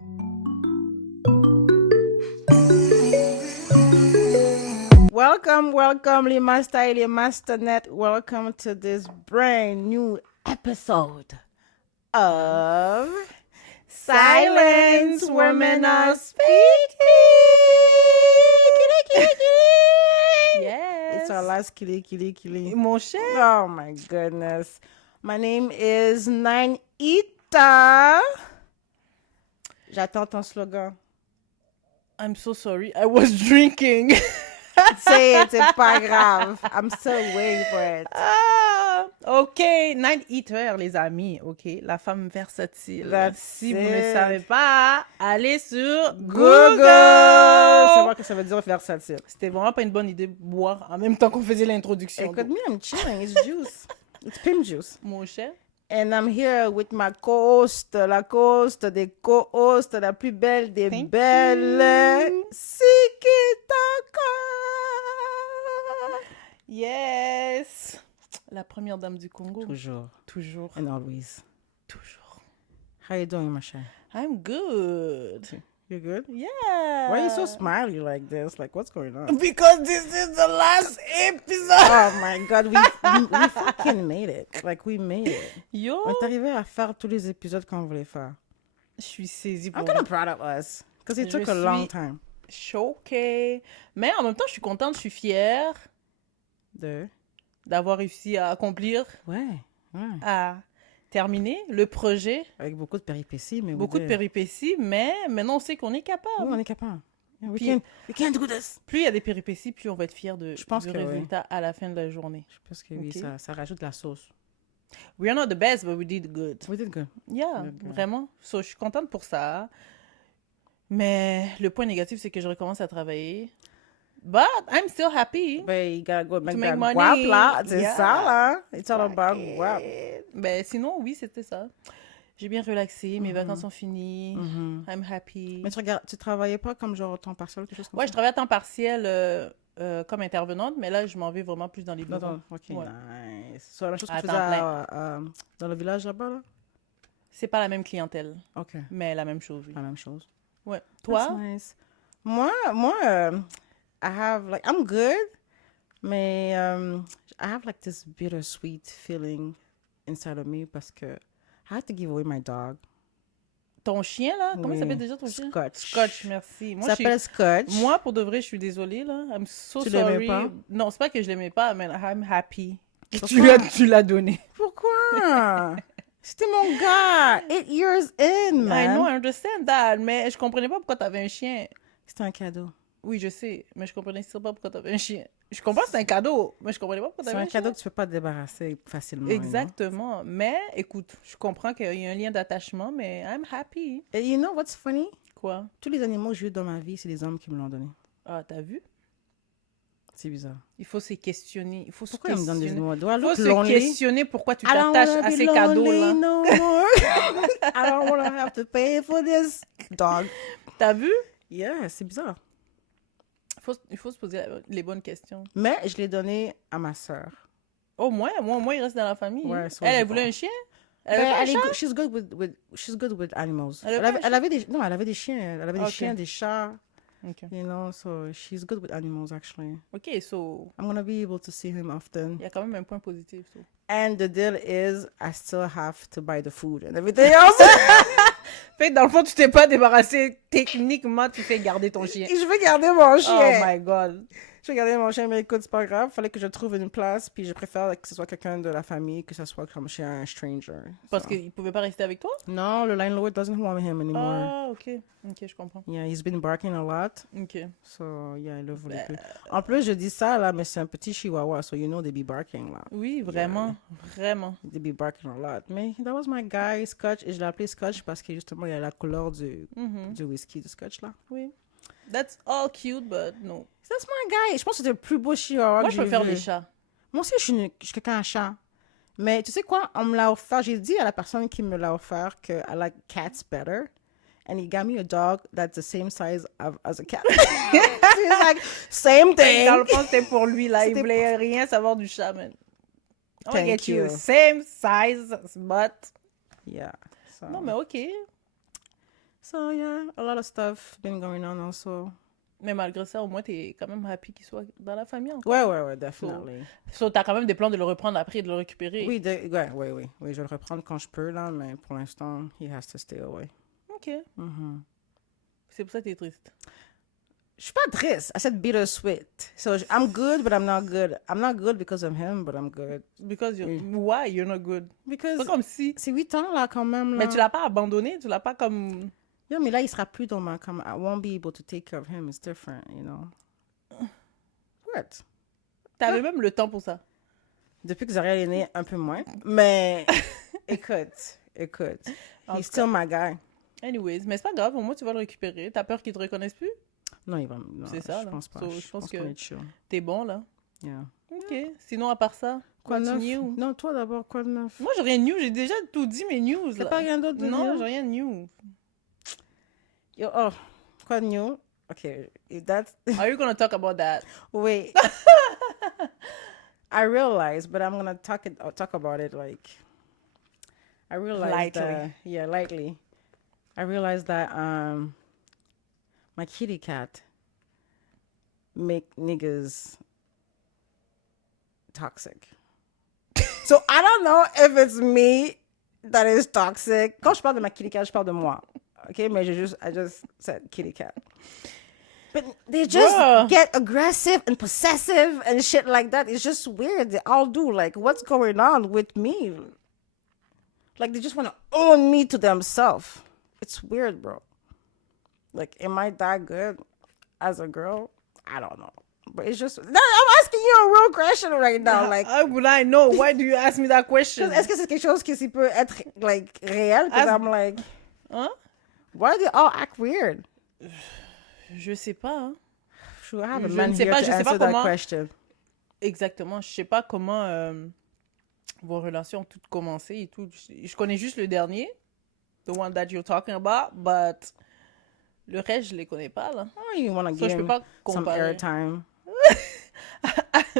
Welcome, les Masters et les Masternet. Welcome to this brand new episode of Silence Women Are Speaking. Yes. It's our last killy. Mon cher. Oh my goodness. My name is Nainita. J'attends ton slogan. I'm so sorry. I was drinking. Say it, c'est pas grave. I'm still waiting for it. OK. Night Eater, les amis. OK. La femme versatile. Si vous ne savez pas, allez sur Google. Savoir que ça veut dire versatile. C'était vraiment pas une bonne idée de boire en même temps qu'on faisait l'introduction. Écoute, me, I'm chilling. It's juice. It's pim juice. Mon cher. And I'm here with my co-host, la co-host des co-hosts, la plus belle des Thank belles, you. Sikitaka. Yes. La première dame du Congo. Toujours. Toujours. And always. Toujours. How you doing, ma chère? I'm good. You good? Yeah. Why are you so smiley like this? Like, what's going on? Because this is the last episode. Oh my God, we fucking made it. Like, we made it. Yo. On est arrivé à faire tous les épisodes qu'on voulait faire. Je suis saisie pour I'm kind of proud of us. Because it took a long time. choquée. Mais en même temps, je suis contente, je suis fière d'avoir réussi à accomplir, Ouais. à terminer le projet. Avec beaucoup de péripéties, mais Beaucoup de péripéties, mais maintenant on sait qu'on est capable. Oui, on est capable. Yeah, Puis- we can do this. Plus il y a des péripéties, plus on va être fiers Je pense du que oui. résultat à la fin de la journée. Je pense que oui, Ok. ça rajoute de la sauce. We are not the best, but we did good. We did good. Yeah, Good, good. vraiment. So, je suis contente pour ça. Mais le point négatif, c'est que je recommence à travailler. But I'm still happy. But you gotta go make make that money. guap là. C'est Yeah. ça là. It's all about guap. Ben, sinon, oui, c'était ça. J'ai bien relaxé, mes vacances sont finies. Mhm. I'm happy. Mais tu travaillais pas comme genre temps partiel, quelque chose comme Ouais, je ça? travaille à temps partiel comme intervenante, mais là, je m'en vais vraiment plus dans les bureaux. Non, ok, Ouais. nice. C'est la même chose que À tu temps faisais dans le village là-bas là? C'est pas la même clientèle, Ok, mais la même chose, oui. la même chose. Ouais. That's Toi? nice. Moi, I have like I'm good, mais I have like this bittersweet feeling inside of me parce que I had to give away my dog. Ton chien, là? Comment il Oui. s'appelle déjà ton chien? Scotch. Scotch, merci. Il Moi, je suis... s'appelle Scotch. Moi, pour de vrai, je suis désolée, là. I'm so Tu l'aimais sorry. pas? Non, c'est pas que je l'aimais pas, mais I'm happy. Pourquoi? Tu l'as donné. Pourquoi? C'était mon gars. 8 years in, man. I know, I understand that, mais je comprenais pas pourquoi t'avais un chien. C'était un cadeau. Oui, je sais, mais je comprenais still pas pourquoi t'avais un chien. Je comprends que c'est un cadeau, mais je comprenais pas pourquoi C'est t'avais un un cadeau chien. que tu peux pas te débarrasser facilement. Exactement. Mais, écoute, je comprends qu'il y a un lien d'attachement, mais I'm happy. Et you know what's funny? Quoi? Tous les animaux que j'ai eu dans ma vie, c'est des hommes qui me l'ont donné. Ah, t'as vu? C'est bizarre. Il faut se questionner. Il faut se Pourquoi ils me donnent des questionner. animaux? Do I Il faut look se lonely? questionner pourquoi tu I don't t'attaches wanna à be ces lonely cadeaux-là. no more. I don't want to have to pay for this dog. T'as vu? Yeah, c'est bizarre. Il faut se poser les bonnes questions. Mais je l'ai donné à ma sœur. Au moins, il reste dans la famille. Ouais, ça, elle je voulait vois. un chien? Ben, Elle avait pas un elle est chat? good- she's good with animals. Elle avait pas un Elle avait des, non, elle avait des chiens. Elle avait des Ok. chiens, des chats. Ok. You know, so she's good with animals actually. Ok, so, I'm gonna be able to see him often. il y a quand même un point positif. So. And the deal is, I still have to buy the food and everything else. Fait que dans le fond, tu t'es pas débarrassé. Techniquement, tu fais garder ton chien. Je vais garder mon Oh chien. my god. Je vais garder mon chien, mais écoute, c'est pas grave. Fallait que je trouve une place, puis je préfère que ce soit quelqu'un de la famille, que ce soit comme chez un stranger. Parce So. qu'il pouvait pas rester avec toi? Non, le landlord doesn't want him anymore. Ah, ok. Ok, je comprends. Yeah, he's been barking a lot. Ok. So, yeah, il le voulait plus. En plus, je dis ça, là, mais c'est un petit chihuahua, so you know they be barking, là. Oui, vraiment. Vraiment. They be barking a lot. Mais that was my guy, Scotch, et je l'ai appelé Scotch parce que, justement, il a la couleur du whisky, du Scotch, là. Oui. That's all cute, but no. That's my guy. Je pense que c'était le plus beau chihuahua Moi, que je j'ai préfère vu. les chats. Moi aussi, je suis quelqu'un à chat. Mais tu sais quoi? On me l'a offert. J'ai dit à la personne qui me l'a offert que I like cats better. And he got me a dog that's the same size as a cat. He's like, same thing. Dans le fond, c'était pour lui, là. Il C'était- voulait rien savoir du chat, man. I'm gonna Thank get you you. same size butt. Yeah. So, Non, mais ok. so yeah, a lot of stuff been going on also. Mais malgré ça, au moins, t'es quand même happy qu'il soit dans la famille encore. Ouais, definitely. So, t'as quand même des plans de le reprendre après et de le récupérer. Oui, oui, je vais le reprendre quand je peux, là, mais pour l'instant, he has to stay away. Ok. Mhm. C'est pour ça que t'es triste. Je suis pas triste. I said bittersweet. So I'm good, but I'm not good. I'm not good because of him, but I'm good. Because you're... Oui. Why you're not good? Because C'est comme si... c'est 8 ans, là, quand même, là. Mais tu l'as pas abandonné, tu l'as pas comme... Yeah, mais là, il sera plus dans ma... Comme, I won't be able to take care of him. It's different, you know. What? T'avais même le temps pour ça. Depuis que Zariel est né, un peu moins. Mais écoute. En He's tout still my guy. Anyways, mais c'est pas grave, au moins tu vas le récupérer. T'as peur qu'il te reconnaisse plus? Non, il va... Non, C'est ça, je là. pense pas. So, je pense qu'on est chill. T'es bon, là. Yeah. Ok. Sinon, à part ça, Quoi de what's neuf? new? Non, toi d'abord, quoi de neuf? Moi, j'ai rien de new. J'ai déjà tout dit, mes news, T'as là. pas rien d'autre de Non, new? j'ai rien de new. Yo, oh, quoi de new? Okay, if that's... Are you gonna talk about that? Wait. I realize, but I'm gonna talk about it like... I realized Lightly. that... Yeah, lightly. I realized that my kitty cat make niggas toxic. So I don't know if it's me that is toxic. Quand je parle de ma kitty cat, je parle de moi. Okay, mais I just said kitty cat. But they just Bruh. get aggressive and possessive and shit like that. It's just weird. They all do. Like, what's going on with me? Like, they just want to own me to themselves. It's weird, bro. Like, am I that good as a girl? I don't know. But it's just... I'm asking you a real question right now. Like, How would I know? Why do you ask me that question? est-ce que c'est quelque chose qui peut être, like, réel? Because I'm like, Hein? why do they all act weird? Je sais pas, hein. Should I have a Je man ne sais here pas, to je sais pas answer that comment- question? Exactement. Je sais pas comment vos relations ont toutes commencé et tout. Je connais juste le dernier. The one that you're talking about. But le reste, je les connais pas, là. Oh, you want to So, give je peux him pas some comparer. airtime.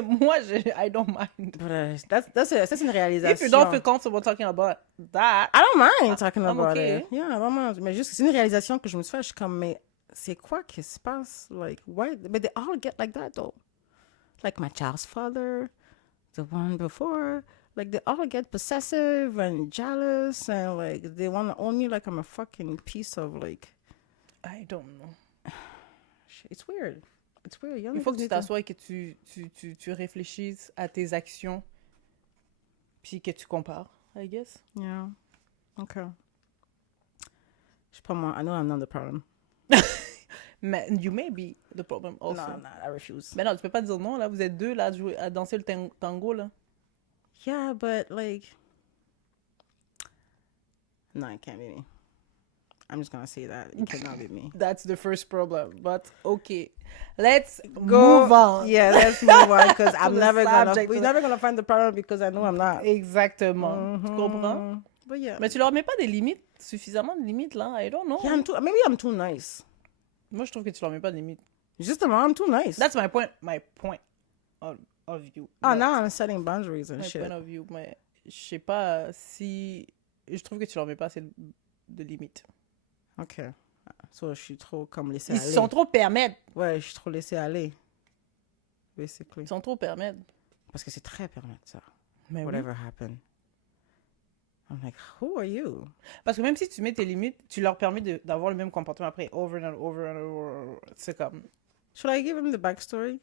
Moi, I don't mind. But that's une réalisation. If you don't feel comfortable talking about that, I don't mind talking I'm about okay. it. Yeah, I don't mind. Mais juste, c'est une réalisation que je me suis fait. Je suis comme, mais c'est quoi qui se passe? Like, why? But they all get like that, though. Like my child's father, the one before. Like, they all get possessive and jealous and, like, they want to own me like I'm a fucking piece of, like... I don't know. It's weird. It's weird. Il faut que tu t'assoies et que tu réfléchisses à tes actions, puis que tu compares, I guess. Yeah. Okay. Je sais pas moi. I know I'm not the problem. Mais you may be the problem also. No, I'm not. I refuse. Mais non, tu peux pas dire non, là. Vous êtes deux, là, à danser le tango, là. Yeah, but, like... No, it can't be me. I'm just gonna say that. It cannot be me. That's the first problem. But, okay. Let's move on. Yeah, let's move on because I'm the never gonna... subject. We're never gonna find the problem because I know I'm not. Exactement. Tu comprends? But yeah. Mais tu leur mets pas des limites, suffisamment de limites, là. I don't know. Yeah, maybe I'm too nice. Moi, je trouve que tu leur mets pas de limites. Justement, I'm too nice. That's my point of view. Oh, now I'm setting boundaries and My shit. point of view. Mais je sais pas si... Je trouve que tu leur mets pas assez de limites. Ok. So, je suis trop comme laissé Ils aller. sont trop permettre. Ouais, je suis trop laissé aller. Basically. Ils sont trop permettre. Parce que c'est très permettre ça. Mais oui. Whatever happened. I'm like, who are you? Parce que même si tu mets tes limites, tu leur permets d'avoir le même comportement après, over and over and over. C'est comme... Should I give him the backstory?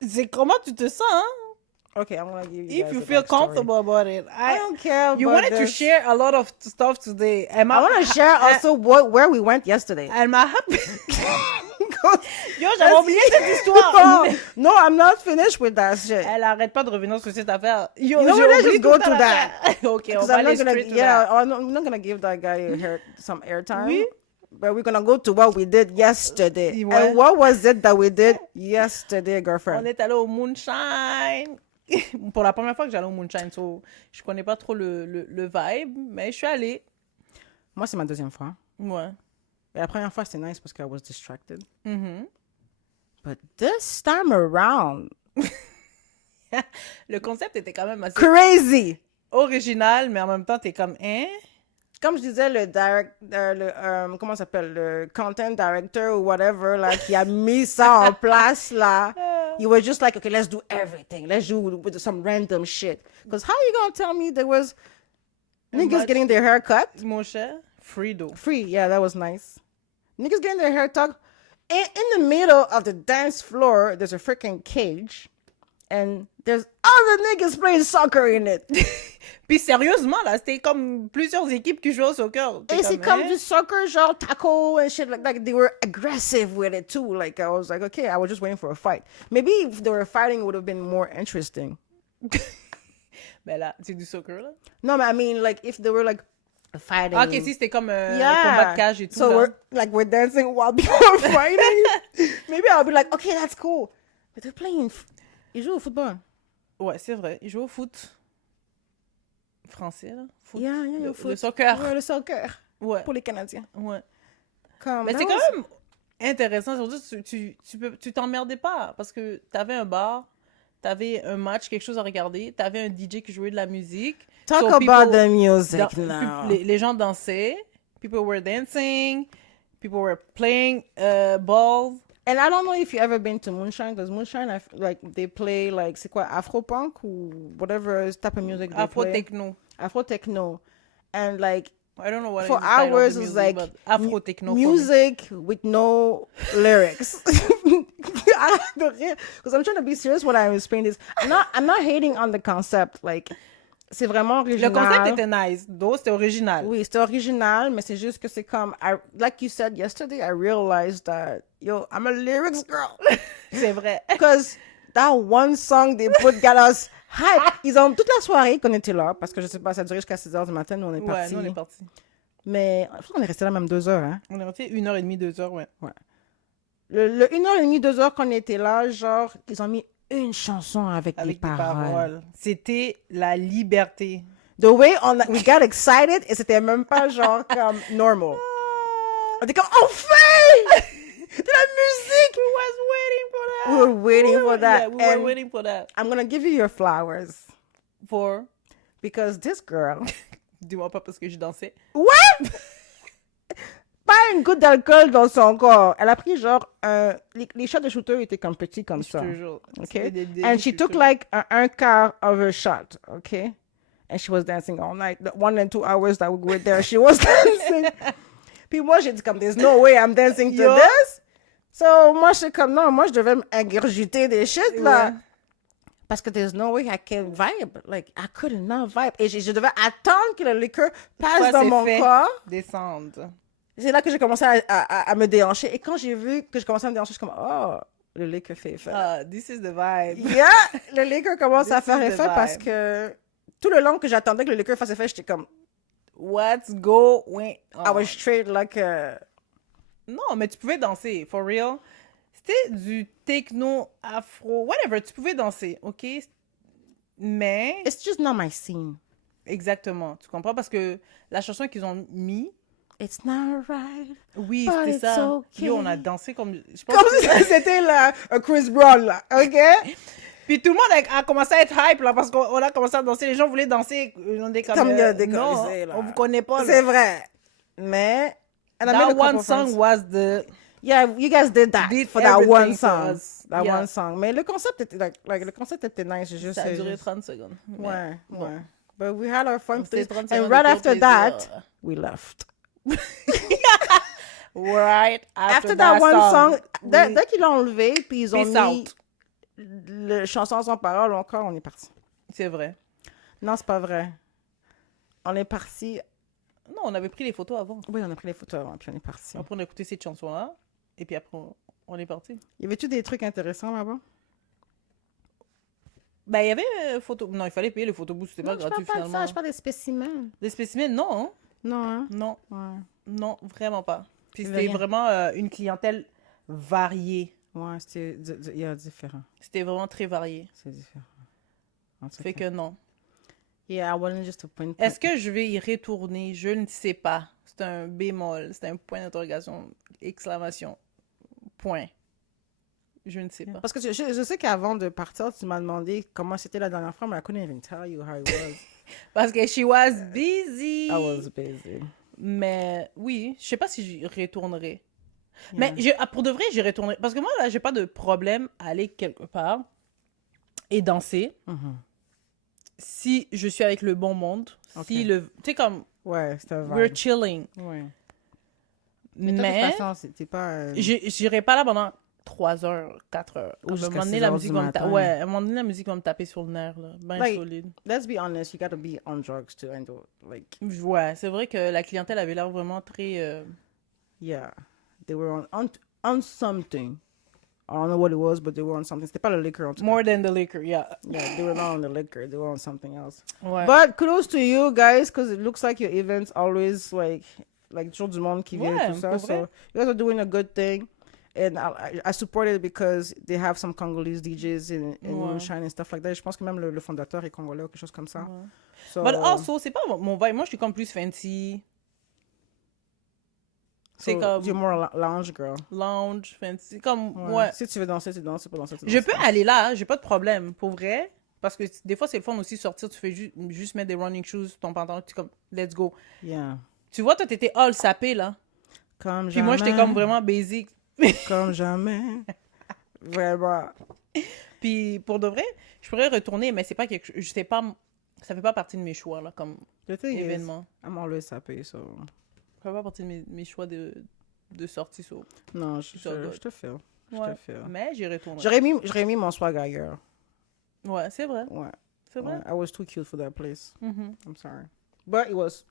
C'est comment tu te sens, hein? Okay, I'm gonna give you If guys you the feel backstory. comfortable about it. I don't care. You but wanted to this- share a lot of stuff today. I want to share also where we went yesterday. Elle m'a happy. Yo, j'avais oublié cette histoire. No, I'm not finished with that shit. Elle arrête pas de revenir sur cette affaire. Yo, You know j'ai what, let's oublié just go toute to l'affaire. Ok, on Because va I'm aller not gonna, straight to yeah, that. I'm not gonna give that guy some airtime. Oui. But we're gonna go to what we did yesterday. Ouais. And what was it that we did yesterday, On girlfriend? est allé au Moonshine. Pour la première fois que j'allais au Moonshine, so, je connais pas trop le vibe, mais je suis allée. Moi, c'est ma deuxième fois. Ouais. Et la première fois, c'était nice parce que I was distracted. Mhm. But this time around, Le concept était quand même assez Crazy! original, mais en même temps, t'es comme, hein? Comme je disais, comment ça s'appelle, le content director ou whatever, là, qui a mis ça en place, là. You were just like, okay, let's do everything. Let's do with some random shit. Because how you gonna tell me there was niggas match getting their hair cut? Mon cher, Fredo. Free, yeah, that was nice. Niggas getting their hair cut. In the middle of the dance floor, there's a freaking cage. And there's other niggas playing soccer in it. Puis sérieusement, là, c'était comme plusieurs équipes qui jouaient au soccer. T'es Et c'est comme hein? du soccer, genre taco and shit like they were aggressive with it too. Like I was like, okay, I was just waiting for a fight. Maybe if they were fighting, it would have been more interesting. Ben là, c'est du soccer, là. No, but I mean, like if they were like fighting. Ah, ok, si c'était comme un combat de cage et tout, So là. we're dancing while people are fighting. Maybe I'll be like, okay, that's cool. But they're playing. Ils jouent au football. Ouais, c'est vrai. Ils jouent au foot. Français, là. Foot. Yeah, le, au foot. le soccer. Ouais, le soccer. Ouais. Pour les Canadiens. Ouais. Comme, Mais that c'est was- quand même intéressant, surtout tu t'emmerdais pas parce que t'avais un bar, t'avais un match, quelque chose à regarder, t'avais un DJ qui jouait de la musique. Talk So about people- the music dans- now. les gens dansaient, people were dancing, people were playing balls. And I don't know if you ever been to Moonshine, because Moonshine, like they play like c'est quoi, Afro punk or whatever type of music they Afro play. techno. Afro techno, and like I don't know what for is the title of hours the it's music, like but Afro techno. for me. music with no lyrics. I have to hear because I'm trying to be serious when I explain this. I'm not hating on the concept. Like c'est vraiment Le original. concept était nice, donc c'était original. Oui, c'était original, mais c'est juste que c'est comme, like you said yesterday, I realized that, yo, I'm a lyrics girl. C'est vrai. Because that one song they put got us hype. Ils ont toute la soirée qu'on était là, parce que je sais pas, ça a duré jusqu'à 6 heures du matin, nous on est Ouais, partis. nous on est partis. Mais je pense qu'on est resté là même 2 heures, hein. On est resté 1h30, 2h, ouais. Le 1h30, 2 heures qu'on était là, genre, ils ont mis une chanson avec Avec des des paroles. paroles. C'était la liberté. The way we got excited, et c'était même pas genre comme normal. On était comme, enfin! De la musique! We was waiting for that. We were waiting for that. Yeah, we And were waiting for that. I'm gonna give you your flowers. For... Because this girl... Dis-moi pas parce que je dansais. What? Pas une goutte d'alcool dans son corps. Elle a pris genre les shots de shooter étaient comme petits comme Je ça. te jure. Okay? C'était des And she took shooters. like un quart of her shot. Okay? And she was dancing all night. The 1 and 2 hours that we were there, she was dancing. Puis moi, j'ai dit comme, there's no way I'm dancing to Yo. this. So moi, je suis comme, non, moi, je devais m'ingurgiter des shit, là. Ouais. Parce que there's no way I can vibe. Like, I could not vibe. Et je devais attendre que le liqueur passe Toi, dans c'est mon fait. corps. Descendre. C'est là que j'ai commencé à me déhancher. Et quand j'ai vu que je commençais à me déhancher, je suis comme, oh, le liqueur fait effet. Ah, this is the vibe. Yeah! Le liqueur commence à This faire is the effet parce vibe. que tout le long que j'attendais que le liqueur fasse effet, j'étais comme, What's going on? I was straight like Non, mais tu pouvais danser, for real. C'était du techno, afro, whatever, tu pouvais danser, ok? Mais, It's just not my scene. exactement, tu comprends? Parce que la chanson qu'ils ont mis, It's not right. oui, But c'était it's ça. okay. Yo, on a dansé comme... Je pense Comme que- si c'était là, un Chris Brown, là. OK? Puis tout le monde a commencé à être hype, là, parce qu'on a commencé à danser. Les gens voulaient danser. On était comme... Comme il y a des non, colisées, là. on vous connaît pas, C'est là. vrai. Mais. And I made a That couple one song friends. was the... Yeah, you guys did that Did for that one everything for song. us. That Yeah. one song. Mais le concept était, like le concept était nice. Juste, Ça a duré juste- 30 secondes. Mais Ouais, bon. ouais. But we had our fun. C'était please. 30 And secondes right de after pur that, plaisir. we left. Right After that one song, dès oui. qu'ils l'ont enlevé, puis ils ont Peace mis out. le chanson sans parole encore, on est parti. C'est vrai. Non, c'est pas vrai. On est parti. Non, on avait pris les photos avant. Oui, on a pris les photos avant, puis on est parti. Après, on a écouté cette chanson-là. Et puis après, on est parti. Y avait-tu des trucs intéressants là-bas? Ben, il y avait photo... Non, il fallait payer le photobooth. C'était pas Non, je gratuit, parle pas de finalement. ça, je parle des spécimens. Des spécimens, non. Hein? Non, hein? Non. Ouais. Non, vraiment pas. Puis Il y c'était avait rien. vraiment une clientèle variée. Ouais, c'était yeah, différent. C'était vraiment très varié. C'est différent. En tout Fait cas. que non. Yeah, I wasn't just a point. Est-ce que je vais y retourner? Je ne sais pas. C'est un bémol. C'est un point d'interrogation. Exclamation. Point. Je ne sais pas. Parce que je sais qu'avant de partir, tu m'as demandé comment c'était la dernière fois, mais I couldn't even tell you how it was. Parce que she was busy. I was busy. Mais oui, je sais pas si j'y retournerai. Yeah. Mais pour de vrai, j'y retournerai. Parce que moi, là, j'ai pas de problème à aller quelque part et danser Mhm. si je suis avec le bon monde. Si Ok. le... Tu sais, comme, Ouais, c'était un we're vibe. chilling. Ouais. Mais toi, de Mais toute façon, c'était pas... j'irai pas là pendant 3 heures, 4 heures. Ou Comme, à un jusqu'à moment donné, 6 la heures musique du va me matin. Ouais, à un moment donné, la musique va me taper sur le nerf, là. Ben Like, solide. let's be honest, you gotta be on drugs to handle, like, Ouais, c'est vrai que la clientèle avait l'air vraiment très... yeah. They were on something. I don't know what it was, but they were on something. C'était pas le liquor, en tout cas. More than the liquor, yeah. Yeah, they were not on the liquor. They were on something else. Ouais. But kudos to you guys, because it looks like your events always like toujours du monde qui vient et Ouais, tout ça. pour So vrai. you guys are doing a good thing, and I support it because they have some Congolese DJs in Ouais. Moonshine and stuff like that. Je pense que même le fondateur est congolais ou quelque chose comme ça. Ouais. So, But also, c'est pas mon vibe. Moi, je suis comme plus fancy. C'est so comme you're more a lounge girl. lounge, fancy. Comme, Ouais. ouais. Si tu veux danser, tu danses. Si tu peux danser, tu danses. Je peux aller là, j'ai pas de problème, pour vrai. Parce que des fois, c'est le fun aussi sortir, tu fais juste mettre des running shoes, ton pantalon, tu es comme, let's go. Yeah. Tu vois, toi, t'étais all sapé, là. Comme Puis moi, j'étais comme vraiment basic. Comme jamais. Vraiment. Puis pour de vrai, je pourrais retourner, mais c'est pas quelque chose, je sais pas, ça fait pas partie de mes choix, là, comme The thing is, événement. I'm always happy, so... Ça fait pas partie de mes choix de sortie, so. Non, So good. je te feel. Je Ouais. te feel. Mais j'y retournerai. J'aurais mis mon swag girl. Ouais, c'est vrai. Ouais. C'est vrai. Ouais. I was too cute for that place. Mhm. I'm sorry. But it was...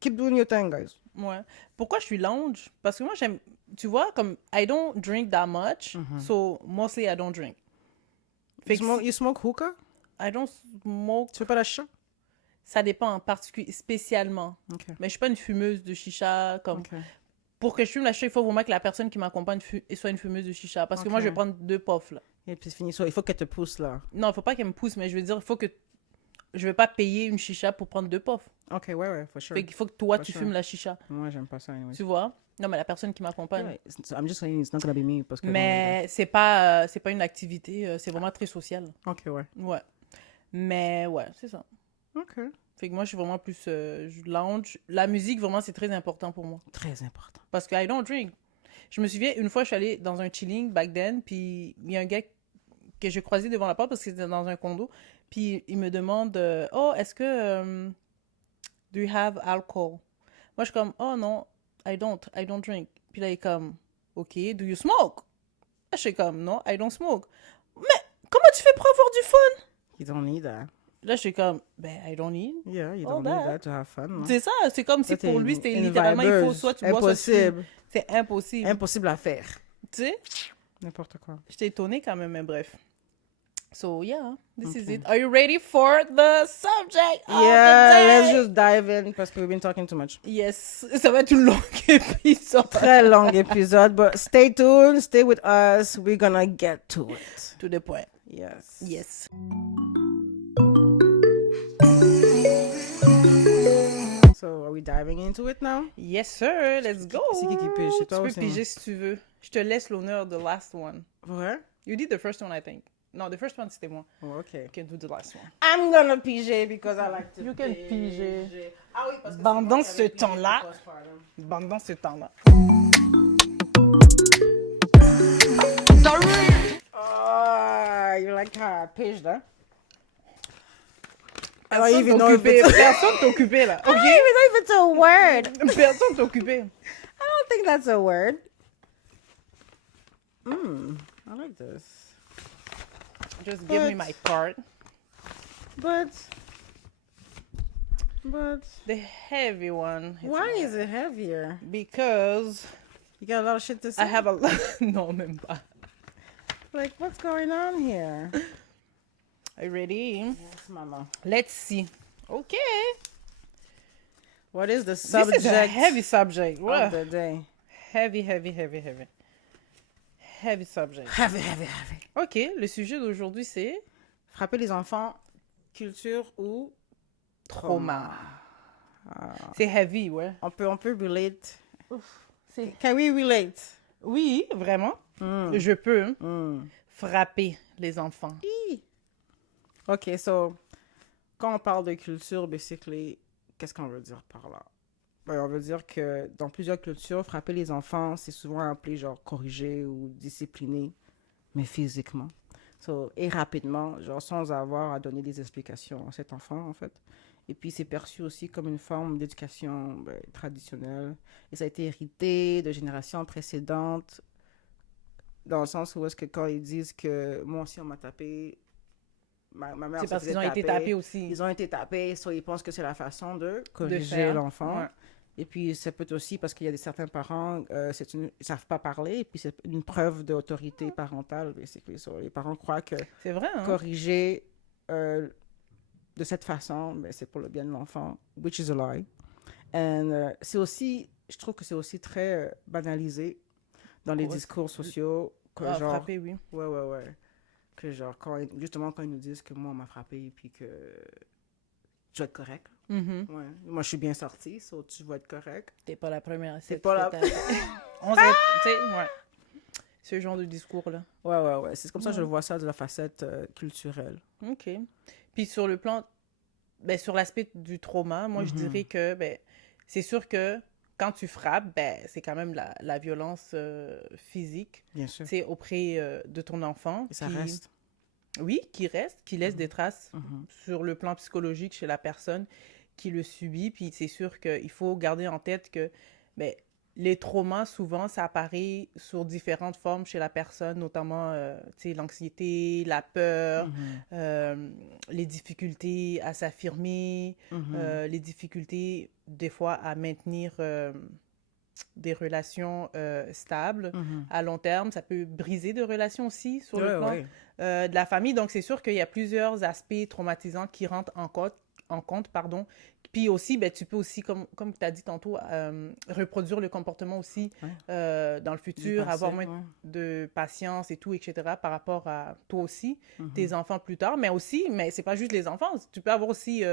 Keep doing your thing, guys. Ouais. Pourquoi je suis lounge? Parce que moi, j'aime, tu vois, comme, I don't drink that much, so mostly I don't drink. Fait que You smoke hookah? I don't smoke. Tu fais pas la chicha? Ça dépend, spécialement. Ok. Mais je suis pas une fumeuse de chicha. Comme, Ok. pour que je fume la chicha, il faut vraiment que la personne qui m'accompagne soit une fumeuse de chicha. Parce que moi, Ok. je vais prendre 2 puffs, là. Et puis c'est fini. So, il faut qu'elle te pousse, là. Non, il faut pas qu'elle me pousse, mais je veux dire, il faut que... Je vais pas payer une chicha pour prendre 2 puffs. Ok, ouais, for sure. Fait qu'il faut que toi, For tu sure. fumes la chicha. Moi, j'aime pas ça, anyway. Tu vois? Non, mais la personne qui m'accompagne. Yeah, I'm just saying it's not gonna be me, parce que... Mais c'est pas une activité, c'est vraiment très social. Ok, ouais. Ouais. Mais ouais, c'est ça. Ok. Fait que moi, je suis vraiment plus lounge. La musique, vraiment, c'est très important pour moi. Très important. Parce que I don't drink. Je me souviens, une fois, je suis allée dans un chilling back then, puis il y a un gars que j'ai croisé devant la porte parce que c'était dans un condo. Puis il me demande Oh, est-ce que. Do you have alcohol? Moi, je suis comme Oh non, I don't drink. Puis là, il est comme Ok, do you smoke? Là, je suis comme Non, I don't smoke. Mais comment tu fais pour avoir du fun? You don't need that. Là, je suis comme Ben, I don't need. Yeah, you Oh, don't need that to have fun. non? C'est ça, c'est comme si Ça, t'es pour lui, c'était une littéralement, il faut vibeuse. soit tu bois, soit tu fumes. Impossible. C'est impossible. Impossible à faire. Tu sais, N'importe quoi. j'étais étonnée quand même, mais bref. So, yeah, this is Okay. it. Are you ready for the subject of Yeah, the day? let's just dive in parce que we've been talking too much. Yes, ça va être un long épisode. Très long épisode, but stay tuned, stay with us. We're gonna get to it. To the point. Yes. Yes. So, are we diving into it now? Yes, sir. Let's go. C'est qui pige? C'est toi Tu ou peux c'est piger si tu veux. Je te laisse l'honneur de last one. Vrai? You did the first one, I think. No, the first one, c'était moi. Oh, okay. You can do the last one. I'm gonna piger because I like to You can piger. Ah oui, parce que Pendant c'est moi qui ce avais pigé temps-là. pour postpartum. Pendant ce temps-là. Oh, you like how I piged, huh? I don't Personne even know if t'occupait. it's... Personne t'occupait, là. I don't even know if it's a word. Personne t'occupait. I don't think that's a word. I like this. Just give me But- my card. But The heavy one. It's why mine. is it heavier? Because You got a lot of shit to say. I have a lot. No, même pas. Like, what's going on here? Are you ready? Yes, mama. Let's see. Okay. What is the This subject is a heavy subject. of Wow. the day? Heavy, heavy, heavy, heavy. Heavy subject. Heavy, heavy, heavy. Ok, le sujet d'aujourd'hui c'est Frapper les enfants, culture ou trauma. Ah. C'est heavy, ouais. On peut relate. C'est... Can we relate? Oui, vraiment. je peux Mm. frapper les enfants. OK, so, quand on parle de culture, basically, qu'est-ce qu'on veut dire par là? Ben, on veut dire que dans plusieurs cultures, frapper les enfants, c'est souvent appelé genre corriger ou discipliner, mais physiquement. So, et rapidement, genre sans avoir à donner des explications à cet enfant, en fait. Et puis, c'est perçu aussi comme une forme d'éducation ben, traditionnelle. Et ça a été hérité de générations précédentes, dans le sens où est-ce que quand ils disent que moi aussi on m'a tapé, ma mère C'est se parce faisait qu'ils ont été taper, tapés aussi ils ont été tapés, soit ils pensent que c'est la façon de de corriger faire. l'enfant. Ouais. Et puis, ça peut être aussi parce qu'il y a certains parents, ils ne savent pas parler, et puis c'est une preuve d'autorité parentale, basically. So, les parents croient que C'est vrai, hein? corriger euh, de cette façon, ben, c'est pour le bien de l'enfant, which is a lie. Et c'est aussi, je trouve que c'est aussi très banalisé dans les Ouais. discours sociaux, que Ah, genre, frapper, oui. ouais, que genre, justement, quand ils nous disent que moi, on m'a frappé, et puis que tu vas être correct. Mhm. Ouais. Moi, je suis bien sortie, so tu vas être correct. T'es pas la première à C'est s'être pas la... fait taper. On s'est... Tu sais, ouais. Ce genre de discours-là. Ouais. C'est comme ça que je Ouais. vois ça de la facette culturelle. OK. Puis sur le plan, ben, sur l'aspect du trauma, moi, je dirais que, ben, c'est sûr que quand tu frappes, ben, c'est quand même la violence physique, Bien tu sûr. sais, auprès de ton enfant. Et ça qui, reste. Oui, qui reste, qui laisse des traces Mhm. sur le plan psychologique chez la personne qui le subit. Puis c'est sûr qu'il faut garder en tête que ben, les traumas, souvent, ça apparaît sous différentes formes chez la personne, notamment tu sais, l'anxiété, la peur, Mhm. les difficultés à s'affirmer, Mhm. les difficultés des fois à maintenir des relations stables Mhm. à long terme. Ça peut briser de relations aussi sur le Ouais, plan ouais. de la famille. Donc, c'est sûr qu'il y a plusieurs aspects traumatisants qui rentrent en compte, pardon. Puis aussi, ben, tu peux aussi, comme tu as dit tantôt, reproduire le comportement aussi Ouais. dans le Du futur, passé, avoir moins ouais. de patience et tout, etc., par rapport à toi aussi, Mhm. tes enfants plus tard. Mais aussi, mais c'est pas juste les enfants, tu peux avoir aussi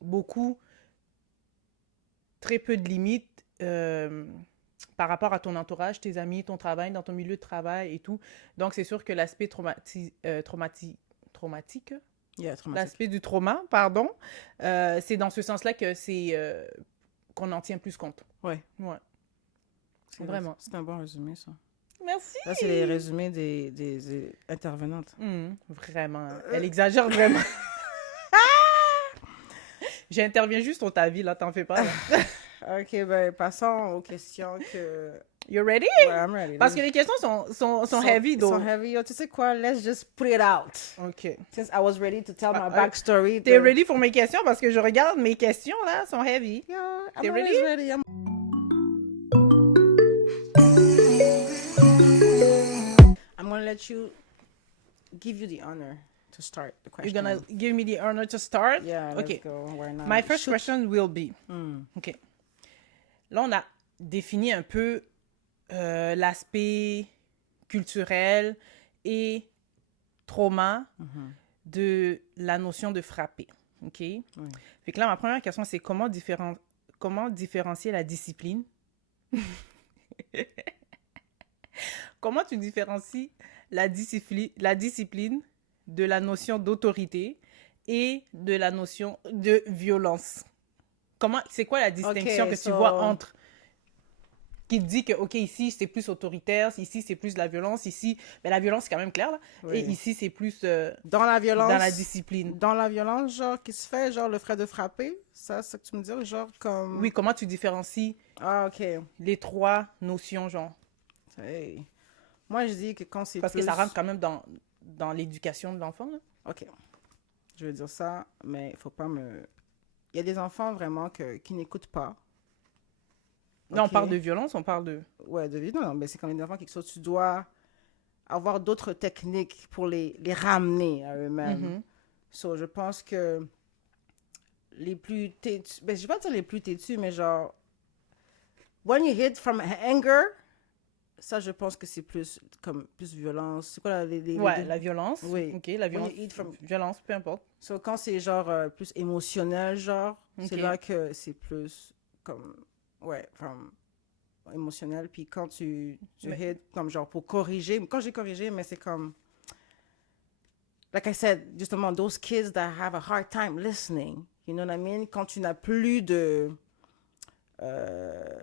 beaucoup, très peu de limites par rapport à ton entourage, tes amis, ton travail, dans ton milieu de travail et tout. Donc, c'est sûr que l'aspect traumatique, Yeah, traumatique. l'aspect du trauma, pardon, c'est dans ce sens-là que c'est qu'on en tient plus compte. Ouais. Ouais, C'est vraiment. C'est un bon résumé, ça. Merci. Là, c'est les résumés des intervenantes. Vraiment. Elle exagère vraiment. J'interviens juste sur ta vie, là, t'en fais pas, là. OK, ben, passons aux questions que... You ready? Ouais, I'm ready. Parce que les questions sont heavy, Sont though. heavy. Yo, tu sais quoi? Let's just put it out. OK. Since I was ready to tell my Ah, backstory. T'es ready pour mes questions? Parce que je regarde mes questions, là, sont heavy. Yo, I'm T'es always ready. I'm gonna let you... give you the honor to start the You're question. gonna give me the honor to start? Yeah, let's OK. go. Why not? My first Shoot. question will be... Mm. OK. Là, on a défini un peu l'aspect culturel et trauma de la notion de frapper. OK? Fait que là, ma première question, c'est comment différencier la discipline? Comment tu différencies la discipline de la notion d'autorité et de la notion de violence? C'est quoi la distinction que tu vois entre qui te dit que, OK, ici, c'est plus autoritaire, ici, c'est plus de la violence, ici, mais la violence, c'est quand même clair, là. Oui. Et ici, c'est plus dans la violence, dans la discipline. Dans la violence, genre, qui se fait, genre, le fait de frapper, ça, c'est ce que tu me dis, genre, comme... Oui, comment tu différencies Ah, OK. les trois notions, genre? Hey. Moi, je dis que quand c'est Parce plus... que ça rentre quand même dans l'éducation de l'enfant, là. OK. Je veux dire ça, mais il faut pas me... Il y a des enfants, vraiment, qui n'écoutent pas. Là, on OK. parle de violence, on parle de... Ouais, non, mais c'est quand même des enfants qui... Tu dois avoir d'autres techniques pour les ramener à eux-mêmes. So, je pense que les plus têtus... Ben, je vais pas dire les plus têtus, mais genre... When you hit from anger... Ça, je pense que c'est plus comme plus violence. C'est quoi la violence. Oui. OK, la violence. Violence, peu importe. So, quand c'est genre plus émotionnel, genre, c'est là que c'est plus comme... Ouais, from émotionnel, puis quand tu Mais- hit, comme genre pour corriger, quand j'ai corrigé, mais c'est comme, like I said, justement, those kids that have a hard time listening, you know what I mean? Quand tu n'as plus de, euh,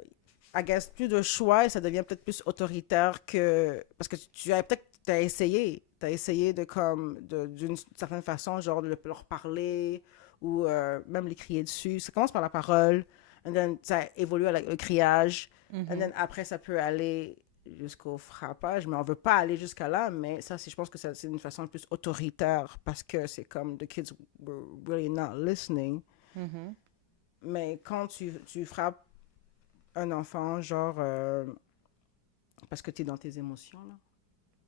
I guess, plus de choix, ça devient peut-être plus autoritaire que, parce que tu as peut-être, t'as essayé de comme, d'une certaine façon, genre de leur parler, ou même les crier dessus. Ça commence par la parole, and then ça évolue avec le criage, and then après ça peut aller jusqu'au frappage, mais on veut pas aller jusqu'à là, mais ça, je pense que c'est une façon plus autoritaire, parce que c'est comme, the kids were really not listening. Mhm. Mais quand tu frappes un enfant, genre, parce que tu es dans tes émotions, là,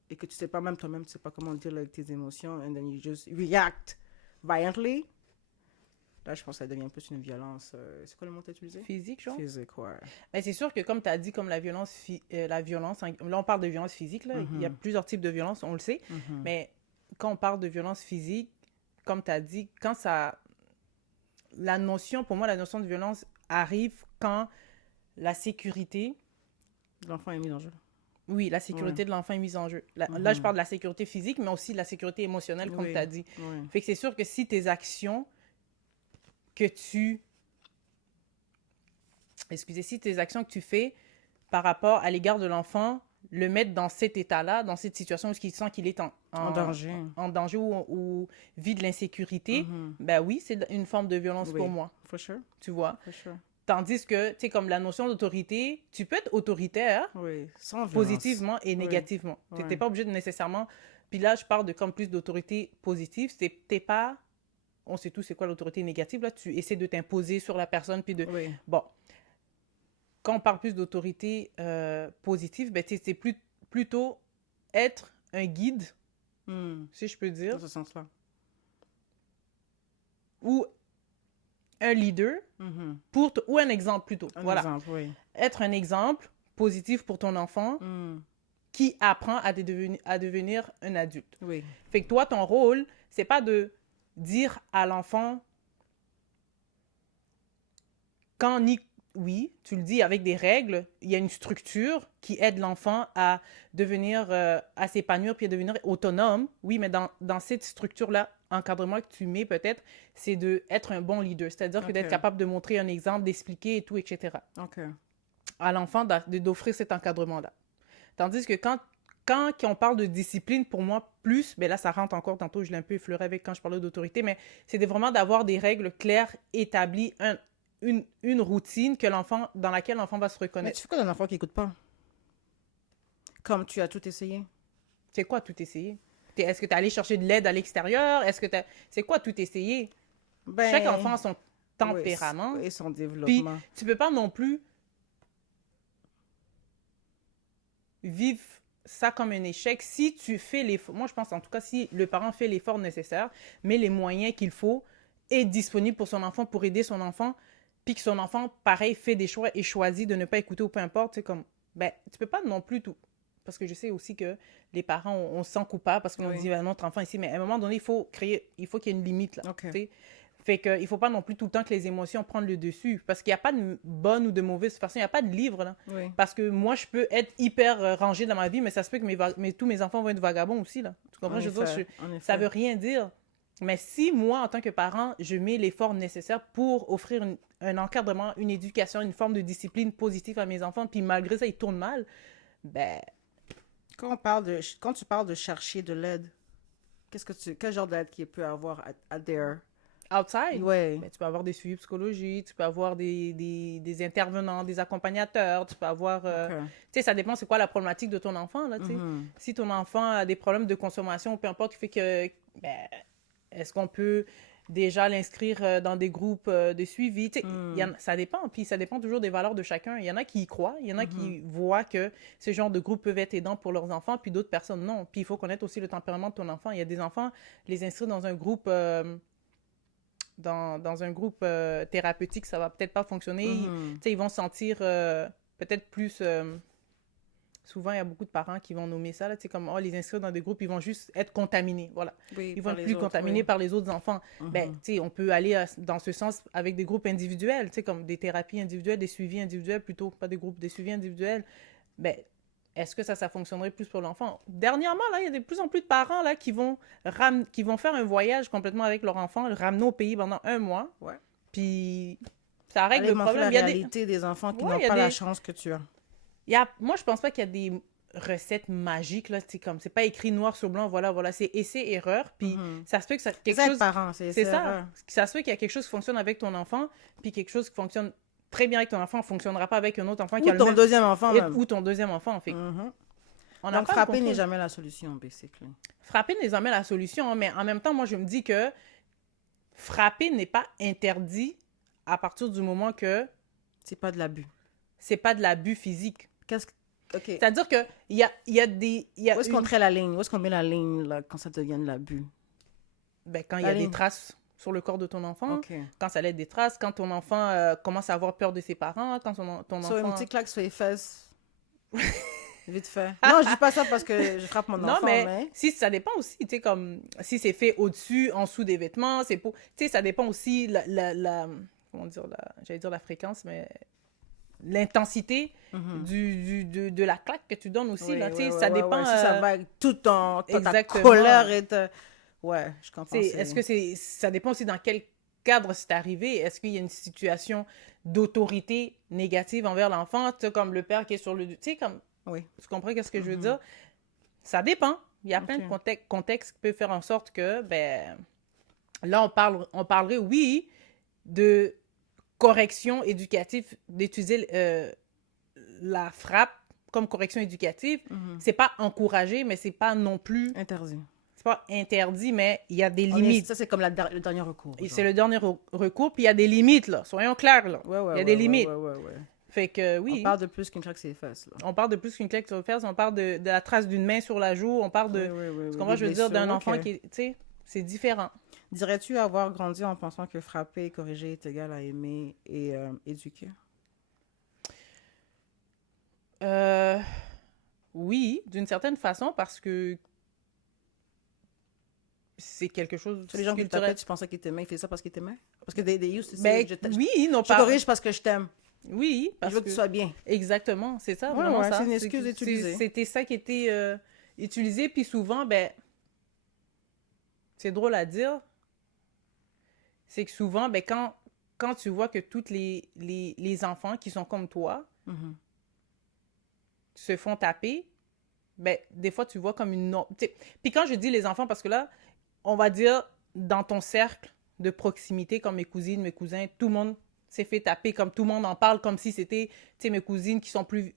et que tu sais pas, même toi-même, tu sais pas comment deal avec tes émotions, and then you just react violently, là, je pense que ça devient plus une violence. C'est quoi le mot que tu as utilisé? Physique, genre? Physique, ouais. Mais c'est sûr que, comme tu as dit, comme la violence, là, on parle de violence physique, là. Il y a plusieurs types de violence, on le sait. Mais quand on parle de violence physique, comme tu as dit, quand ça. Pour moi, la notion de violence arrive quand la sécurité. L'enfant est mis en jeu. Oui, la sécurité de l'enfant est mise en jeu. Là, je parle de la sécurité physique, mais aussi de la sécurité émotionnelle, comme tu as dit. Oui. Fait que c'est sûr que si tes actions que tu. Excusez, si tes actions que tu fais par rapport à l'égard de l'enfant le mettent dans cet état-là, dans cette situation où il sent qu'il est En danger. En danger ou vit de l'insécurité, ben oui, c'est une forme de violence Oui. pour moi, For sure. tu vois. For sure. Tandis que, tu sais, comme la notion d'autorité, tu peux être autoritaire Oui, sans violence. positivement et négativement. Tu Ouais. n'es pas obligé de nécessairement... Puis là, je parle de comme plus d'autorité positive. T'es pas... On sait tous c'est quoi l'autorité négative. Là, tu essaies de t'imposer sur la personne, puis de... Oui. Bon. Quand on parle plus d'autorité positive, ben, c'est plutôt être un guide, si je peux dire, Dans ce sens-là. ou un leader, ou un exemple plutôt. Un Voilà. exemple, oui. Être un exemple positif pour ton enfant qui apprend à devenir un adulte. Oui. Fait que toi, ton rôle, c'est pas de dire à l'enfant quand ni... Oui, tu le dis avec des règles, il y a une structure qui aide l'enfant à devenir, à s'épanouir puis à devenir autonome. Oui, mais dans cette structure-là, encadrement que tu mets peut-être, c'est d'être un bon leader. C'est-à-dire que d'être capable de montrer un exemple, d'expliquer et tout, etc. OK. À l'enfant d'offrir cet encadrement-là. Tandis que quand on parle de discipline, pour moi, plus, ben là, ça rentre encore, tantôt, je l'ai un peu effleuré avec quand je parlais d'autorité, mais c'est vraiment d'avoir des règles claires, établies, une routine dans laquelle l'enfant va se Mais reconnaître. tu fais quoi d'un enfant qui n'écoute pas? Comme tu as tout essayé? C'est quoi tout essayer? Est-ce que tu es allé chercher de l'aide à l'extérieur? C'est quoi tout essayer? Ben, Chaque enfant a son tempérament. Oui, son Puis, développement. tu peux pas non plus vivre ça comme un échec si tu fais l'effort. Moi, je pense en tout cas, si le parent fait l'effort nécessaire, met les moyens qu'il faut, est disponible pour son enfant, pour aider son enfant, puis que son enfant, pareil, fait des choix et choisit de ne pas écouter ou peu importe, c'est comme, ben, tu peux pas non plus tout. Parce que je sais aussi que les parents, on se sent coupable parce qu'on dit, ben, notre enfant ici, mais à un moment donné, il faut qu'il y ait une limite, là. OK. T'sais. Fait qu'il ne faut pas non plus tout le temps que les émotions prennent le dessus. Parce qu'il n'y a pas de bonne ou de mauvaise façon. Il n'y a pas de livre, là. Oui. Parce que moi, je peux être hyper rangée dans ma vie, mais ça se peut que tous mes enfants vont être vagabonds aussi, là. Tu comprends? Je veux dire, ça veut rien dire. Mais si moi, en tant que parent, je mets l'effort nécessaire pour offrir un encadrement, une éducation, une forme de discipline positive à mes enfants, puis malgré ça, ils tournent mal, ben... Quand tu parles de chercher de l'aide, quel genre d'aide qu'il peut avoir à there? Outside, Ouais. ben, tu peux avoir des suivis psychologiques, tu peux avoir des intervenants, des accompagnateurs, tu peux avoir... Tu sais, ça dépend c'est quoi la problématique de ton enfant, là, tu sais. Si ton enfant a des problèmes de consommation, peu importe, qui fait que... Ben, est-ce qu'on peut déjà l'inscrire dans des groupes de suivi? Tu sais, ça dépend, puis ça dépend toujours des valeurs de chacun. Il y en a qui y croient, il y en a qui voient que ce genre de groupes peuvent être aidants pour leurs enfants, puis d'autres personnes non. Puis il faut connaître aussi le tempérament de ton enfant. Il y a des enfants, les inscrire dans un groupe... dans un groupe thérapeutique, ça va peut-être pas fonctionner. Tu sais, ils vont se sentir peut-être plus souvent, il y a beaucoup de parents qui vont nommer ça, là, tu sais, comme, oh, les inscrire dans des groupes, ils vont juste être contaminés, voilà. Oui, Ils vont par être les plus autres, contaminés oui. par les autres enfants. Ben, Mhm. tu sais, on peut aller dans ce sens avec des groupes individuels, tu sais, comme des thérapies individuelles, des suivis individuels plutôt, pas des groupes, des suivis individuels. Ben, est-ce que ça fonctionnerait plus pour l'enfant? Dernièrement, là, il y a de plus en plus de parents, là, qui vont faire un voyage complètement avec leur enfant, le ramener au pays pendant 1 mois, Ouais. puis ça règle Allez le montrer problème. la réalité des enfants qui Ouais, n'ont pas la chance que tu as. moi, je pense pas qu'il y a des recettes magiques, là, c'est comme, c'est pas écrit noir sur blanc, voilà, voilà, c'est essai-erreur, puis Mhm. ça se peut que ça, C'est quelque ça être chose, parent, c'est c'est ça, erreur. ça se peut qu'il y a quelque chose qui fonctionne avec ton enfant, puis quelque chose qui fonctionne très bien avec ton enfant, ne fonctionnera pas avec un autre enfant qui Ou a le ton même, deuxième enfant même. ou ton deuxième enfant, fait. Mhm. On n'a Donc, pas le frapper n'est contrôle. jamais la solution, basically. Frapper n'est jamais la solution, hein, mais en même temps, moi, je me dis que frapper n'est pas interdit à partir du moment que C'est pas de l'abus. c'est pas de l'abus physique. Qu'est-ce que... OK. C'est-à-dire que il y a des... Il y Où a est-ce qu'on traite la ligne? Où est-ce qu'on met la ligne là, quand ça devient de l'abus? Ben, quand il y La a des ligne. traces sur le corps de ton enfant, OK. quand ça laisse des traces, quand ton enfant commence à avoir peur de ses parents, quand ton Sur une enfant... petite claque sur les fesses, vite fait. Non, je dis pas ça parce que je frappe mon Non, enfant, mais mais... si ça dépend aussi, tu sais, comme si c'est fait au-dessus, en dessous des vêtements, c'est pour... Tu sais, ça dépend aussi comment dire, j'allais dire la fréquence, mais l'intensité Mhm. de la claque que tu donnes aussi, Oui, là, tu oui, sais, oui, ça oui, dépend... oui. Si ça va avec tout ta exactement. colère et ta... Ouais, je comprends. Est-ce que ça dépend aussi dans quel cadre c'est arrivé? Est-ce qu'il y a une situation d'autorité négative envers l'enfant, tu sais, comme le père qui est sur le... Tu sais, comme... Oui. Tu comprends qu'est-ce que je veux Mhm. dire? Ça dépend. Il y a plein de OK. contextes qui peuvent faire en sorte que, ben, là, on parlerait, oui, de correction éducative, d'utiliser la frappe comme correction éducative. Mhm. C'est pas encouragé, mais c'est pas non plus... Interdit. C'est pas interdit, mais il y a des limites. Ça, c'est comme le dernier recours. Et Genre. c'est le dernier recours, puis il y a des limites, là. Soyons clairs, là. Ouais, ouais, Il y a ouais, des ouais, limites. ouais, ouais, ouais. Fait que, On oui, parle de plus qu'une claque sur les fesses, là. on parle de plus qu'une claque sur le fesses, on parle de la trace d'une main sur la joue, on parle Oui, de... oui, oui, Ce oui. qu'on Des va, je veux dire, d'un blessures, enfant OK. qui est... Tu sais, c'est différent. Dirais-tu avoir grandi en pensant que frapper et corriger est égal à aimer et éduquer? Euh, oui, d'une certaine façon, parce que c'est quelque chose Sur les gens qui culturel. t'appellent, tu pensais qu'ils t'aimaient, ils faisaient ça parce qu'ils t'aimaient? Parce que des used to Ben, say, oui, non, je te corrige parce que je t'aime. Oui, Je parce veux que tu sois bien. Exactement, c'est ça, Ouais, vraiment ouais, ça. c'est une excuse utilisée. C'était ça qui était utilisé, puis souvent, ben, c'est drôle à dire, c'est que souvent, ben, quand tu vois que tous les enfants qui sont comme toi Mhm. se font taper, ben, des fois, tu vois comme une... Puis quand je dis les enfants, parce que là, on va dire, dans ton cercle de proximité, comme mes cousines, mes cousins, tout le monde s'est fait taper, comme tout le monde en parle, comme si c'était, tu sais, mes cousines qui sont plus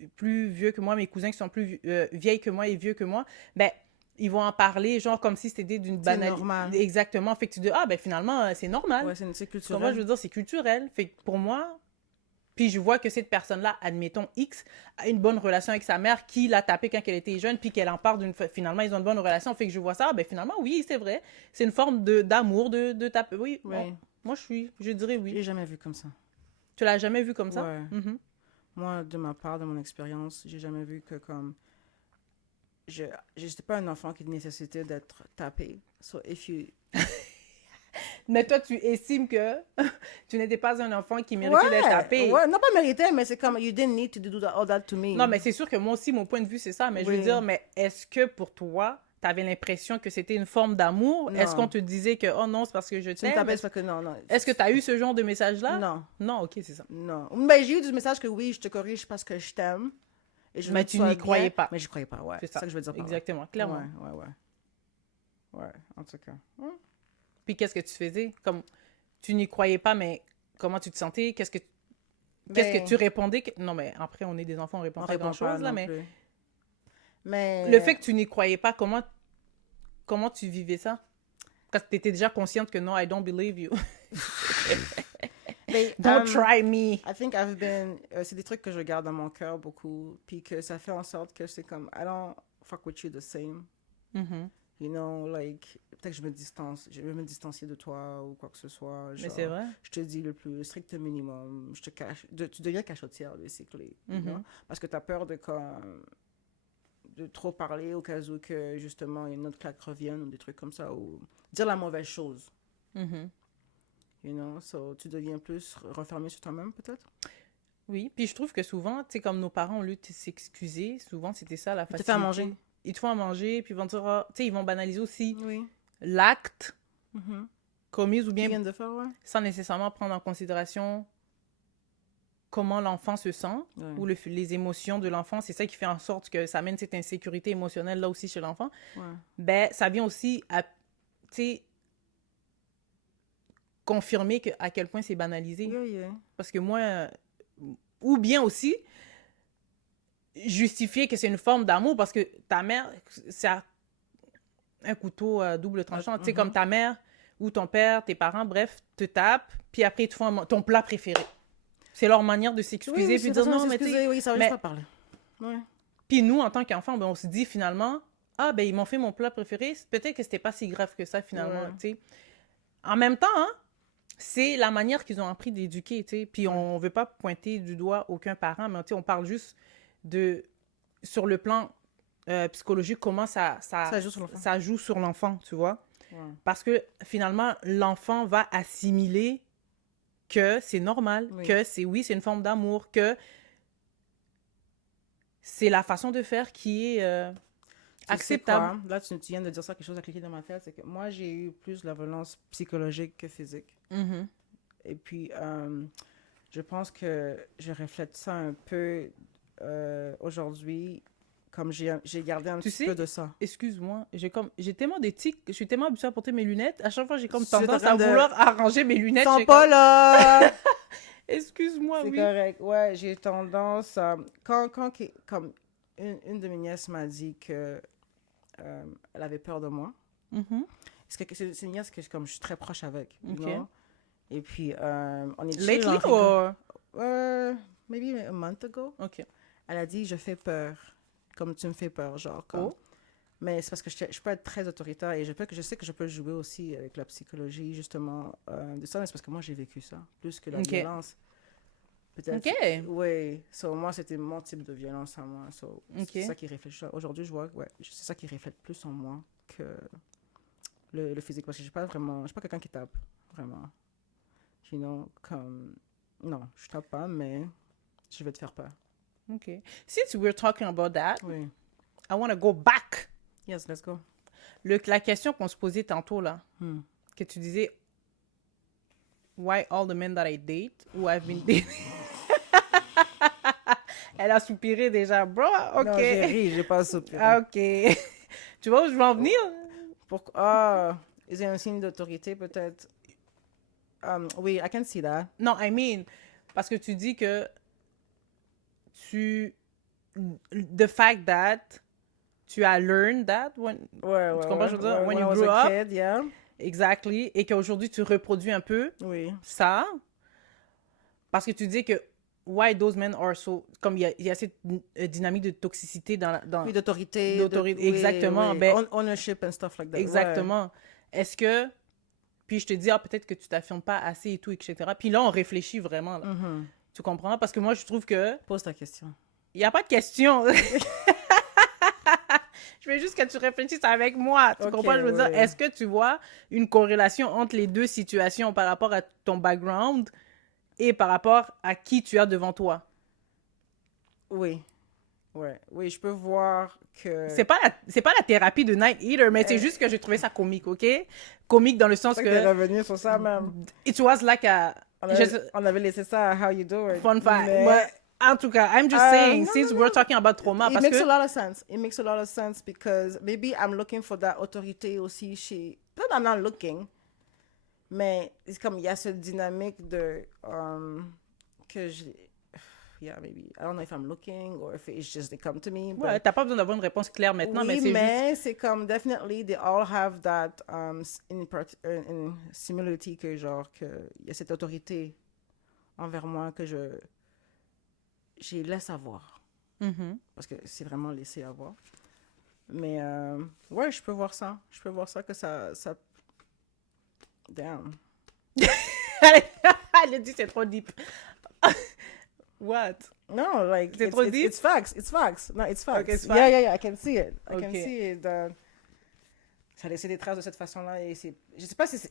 vieux que moi, mes cousins qui sont plus vieilles que moi et vieux que moi, ben, ils vont en parler, genre comme si c'était d'une C'est banalité. normal. Exactement. Fait que tu dis, ah, ben finalement, c'est normal. Ouais, c'est Ce qu'on culturel. je veux dire, c'est culturel. Fait que pour moi, puis je vois que cette personne-là, admettons X, a une bonne relation avec sa mère qui l'a tapé quand elle était jeune, puis qu'elle en parle finalement, ils ont une bonne relation. Fait que je vois ça, ben finalement, oui, c'est vrai. C'est une forme d'amour, de taper. Oui, Oui. bon, moi, je dirais Je oui. l'ai jamais vu comme ça. Tu l'as jamais vu comme ça? Ouais. Mhm. Moi, de ma part, de mon expérience, j'ai jamais vu que comme... Je n'étais pas un enfant qui nécessitait d'être tapé. So if you... Mais toi, tu estimes que tu n'étais pas un enfant qui méritait d'être tapé. Ouais, non pas mérité, mais c'est comme, you didn't need to do all that to me. Non, mais c'est sûr que moi aussi, mon point de vue, c'est ça. Mais je veux Oui. dire, mais est-ce que pour toi, tu avais l'impression que c'était une forme d'amour? Non. Est-ce qu'on te disait que, oh non, c'est parce que je Tu me t'aime? tapais, c'est parce que non, non. Est-ce que tu as eu ce genre de message-là? Non, Non, ok, c'est ça. non. Mais j'ai eu du message que oui, je te corrige parce que je t'aime. Et je veux Mais que tu sois n'y bien, croyais pas. Mais je croyais pas, ouais. C'est C'est ça que je veux dire par là. Exactement, clairement. Ouais, ouais, ouais. Ouais, en tout cas. Puis qu'est-ce que tu faisais? Comme, tu n'y croyais pas, mais comment tu te sentais? Qu'est-ce Ben, que tu répondais? Non, mais après, on est des enfants, on répond on pas répond grand-chose, pas là, non mais plus. Mais... le fait que tu n'y croyais pas, comment tu vivais ça? Parce que tu étais déjà consciente que non, I don't believe you. Mais, Don't try me. I think I've been... c'est des trucs que je garde dans mon cœur beaucoup. Puis que ça fait en sorte que c'est comme, I don't fuck with you the same. Mhm. You know, like, peut-être que je vais me distancier de toi ou quoi que ce soit. Mais Genre, c'est vrai. je te dis le plus strict minimum. Je te cache. Tu deviens cachotière, basically. You Mhm. know? Parce que tu as peur de comme. de trop parler au cas où que, justement, une autre claque revienne ou des trucs comme ça, ou dire la mauvaise chose, Mhm. you know? So, tu deviens plus refermé sur toi-même, peut-être? Oui, puis je trouve que souvent, tu sais, comme nos parents, au lieu de s'excuser, souvent c'était ça la Tu te fais à facilité. manger. Ils te font à manger, puis ils vont dire, ah, tu sais, ils vont banaliser aussi Oui. l'acte Mhm. commis ou Qui bien viennent de faire, ouais. sans nécessairement prendre en considération comment l'enfant se sent Ouais. ou les émotions de l'enfant. C'est ça qui fait en sorte que ça amène cette insécurité émotionnelle là aussi chez l'enfant. Ouais. Ben, ça vient aussi à, tu sais, confirmer à quel point c'est banalisé. Yeah, yeah. Parce que moi, ou bien aussi, justifier que c'est une forme d'amour parce que ta mère, c'est un couteau à double tranchant. Tu sais, comme ta mère ou ton père, tes parents, bref, te tapent, puis après, ils te font ton plat préféré. C'est leur manière de s'excuser, Oui, puis dire non, mais tu sais. oui, ça va mais- juste pas parler. Ouais. Puis nous, en tant qu'enfants, ben, on se dit finalement, ah, ben, ils m'ont fait mon plat préféré, peut-être que c'était pas si grave que ça, finalement, Ouais. tu sais. En même temps, hein, c'est la manière qu'ils ont appris d'éduquer, tu sais. Puis on veut pas pointer du doigt aucun parent, mais tu sais, on parle juste de, sur le plan psychologique, comment Ça joue sur l'enfant. ça joue sur l'enfant, tu vois. Ouais. Parce que finalement, l'enfant va assimiler que c'est normal, Oui. que c'est oui, c'est une forme d'amour, que c'est la façon de faire qui est Tu sais acceptable. quoi? Là, tu viens de dire ça, quelque chose a cliqué dans ma tête, c'est que moi, j'ai eu plus de la violence psychologique que physique. Mhm. Et puis, je pense que je reflète ça un peu aujourd'hui, comme j'ai gardé un Tu petit sais, peu de ça. Excuse-moi, j'ai tellement des tics, je suis tellement habituée à porter mes lunettes, à chaque fois j'ai comme C'est en tendance train à de- vouloir arranger mes lunettes. Sens j'ai pas comme, là! excuse-moi, C'est oui. correct. Ouais, j'ai tendance à... Comme une de mes nièces m'a dit que elle avait peur de moi. Mhm. C'est une nièce que comme je suis très proche avec, you Ok. know? Et puis, on est chill, Lately on rigole. or... Maybe a month ago. Ok. Elle a dit, je fais peur, comme tu me fais peur, genre. Comme. Oh. Mais c'est parce que je peux être très autoritaire et je sais que je peux jouer aussi avec la psychologie, justement, de ça. Mais c'est parce que moi, j'ai vécu ça, plus que la Ok. violence. Peut-être. Ok. Oui. So, moi, c'était mon type de violence à moi. So, Ok. c'est ça qui reflète. Aujourd'hui, je vois, ouais, c'est ça qui reflète plus en moi que le physique. Parce que je suis pas quelqu'un qui tape, vraiment. You know, comme, non, je tape pas, mais je vais te faire peur. Ok. Since we're talking about that, Oui. I want to go back. Yes, let's go. La question qu'on se posait tantôt, là, Hmm. que tu disais, why all the men that I date, ou I've been dating. Elle a soupiré déjà, bro. Ok. Non, j'ai ri, j'ai pas soupiré. Ah, ok. Tu vois où je veux en venir? Is it un signe d'autorité, peut-être? Oui, I can see that. Non, I mean, parce que tu dis que the fact that tu as learned that when, Ouais, tu ouais, comprends ouais, ce que je veux dire? ouais, When I you was grew a up, kid, yeah. exactly, et qu'aujourd'hui tu reproduis un peu Oui. ça, parce que tu dis que why those men are so, comme il y a cette dynamique de toxicité dans Oui, d'autorité. D'autorité, oui, exactement, oui. ben- Ownership and stuff like that. exactement. Est-ce que, puis je te dis, ah, peut-être que tu t'affirmes pas assez et tout, etc. Puis là, on réfléchit vraiment, là. Ouais. Mhm. Tu comprends? Parce que moi, je trouve que Pose ta question. il n'y a pas de question. Je veux juste que tu réfléchisses avec moi. Tu Ok, comprends? Je veux dire, ouais. est-ce que tu vois une corrélation entre les deux situations par rapport à ton background et par rapport à qui tu as devant toi? Oui. Ouais. Oui, je peux voir que... C'est pas la thérapie de Night Eater, mais c'est juste que j'ai trouvé ça comique, OK? Comique dans le sens C'est que t'es que revenu sur ça, même. it was like a On avait laissé ça à How You Do It. fun fact. mais- Ouais. En tout cas, I'm just Euh, saying, non, since non, we're non. talking about trauma, It parce makes que... a lot of sense. It makes a lot of sense because maybe I'm looking for that autorité aussi chez... Peut-être I'm not looking, mais c'est comme il y a cette dynamique de... que je... Yeah, maybe. I don't know if I'm looking or if it's just they come to me. Ouais, But... t'as pas besoin d'avoir une réponse claire maintenant, oui, mais c'est juste... mais c'est comme definitely they all have that in similarity que genre que il y a cette autorité envers moi que j'ai laisse avoir. Mhm. Parce que c'est vraiment laissé avoir. Mais ouais, je peux voir ça. Je peux voir ça que ça... Damn. Elle a dit c'est trop deep. What? No, like, C'est trop deep? it's facts. It's facts. No, it's facts. Okay, it's Yeah, facts? yeah, yeah, I can see it. I can Okay. see it. Ça a laissé des traces de cette façon-là. Et c'est... Je sais pas si c'est...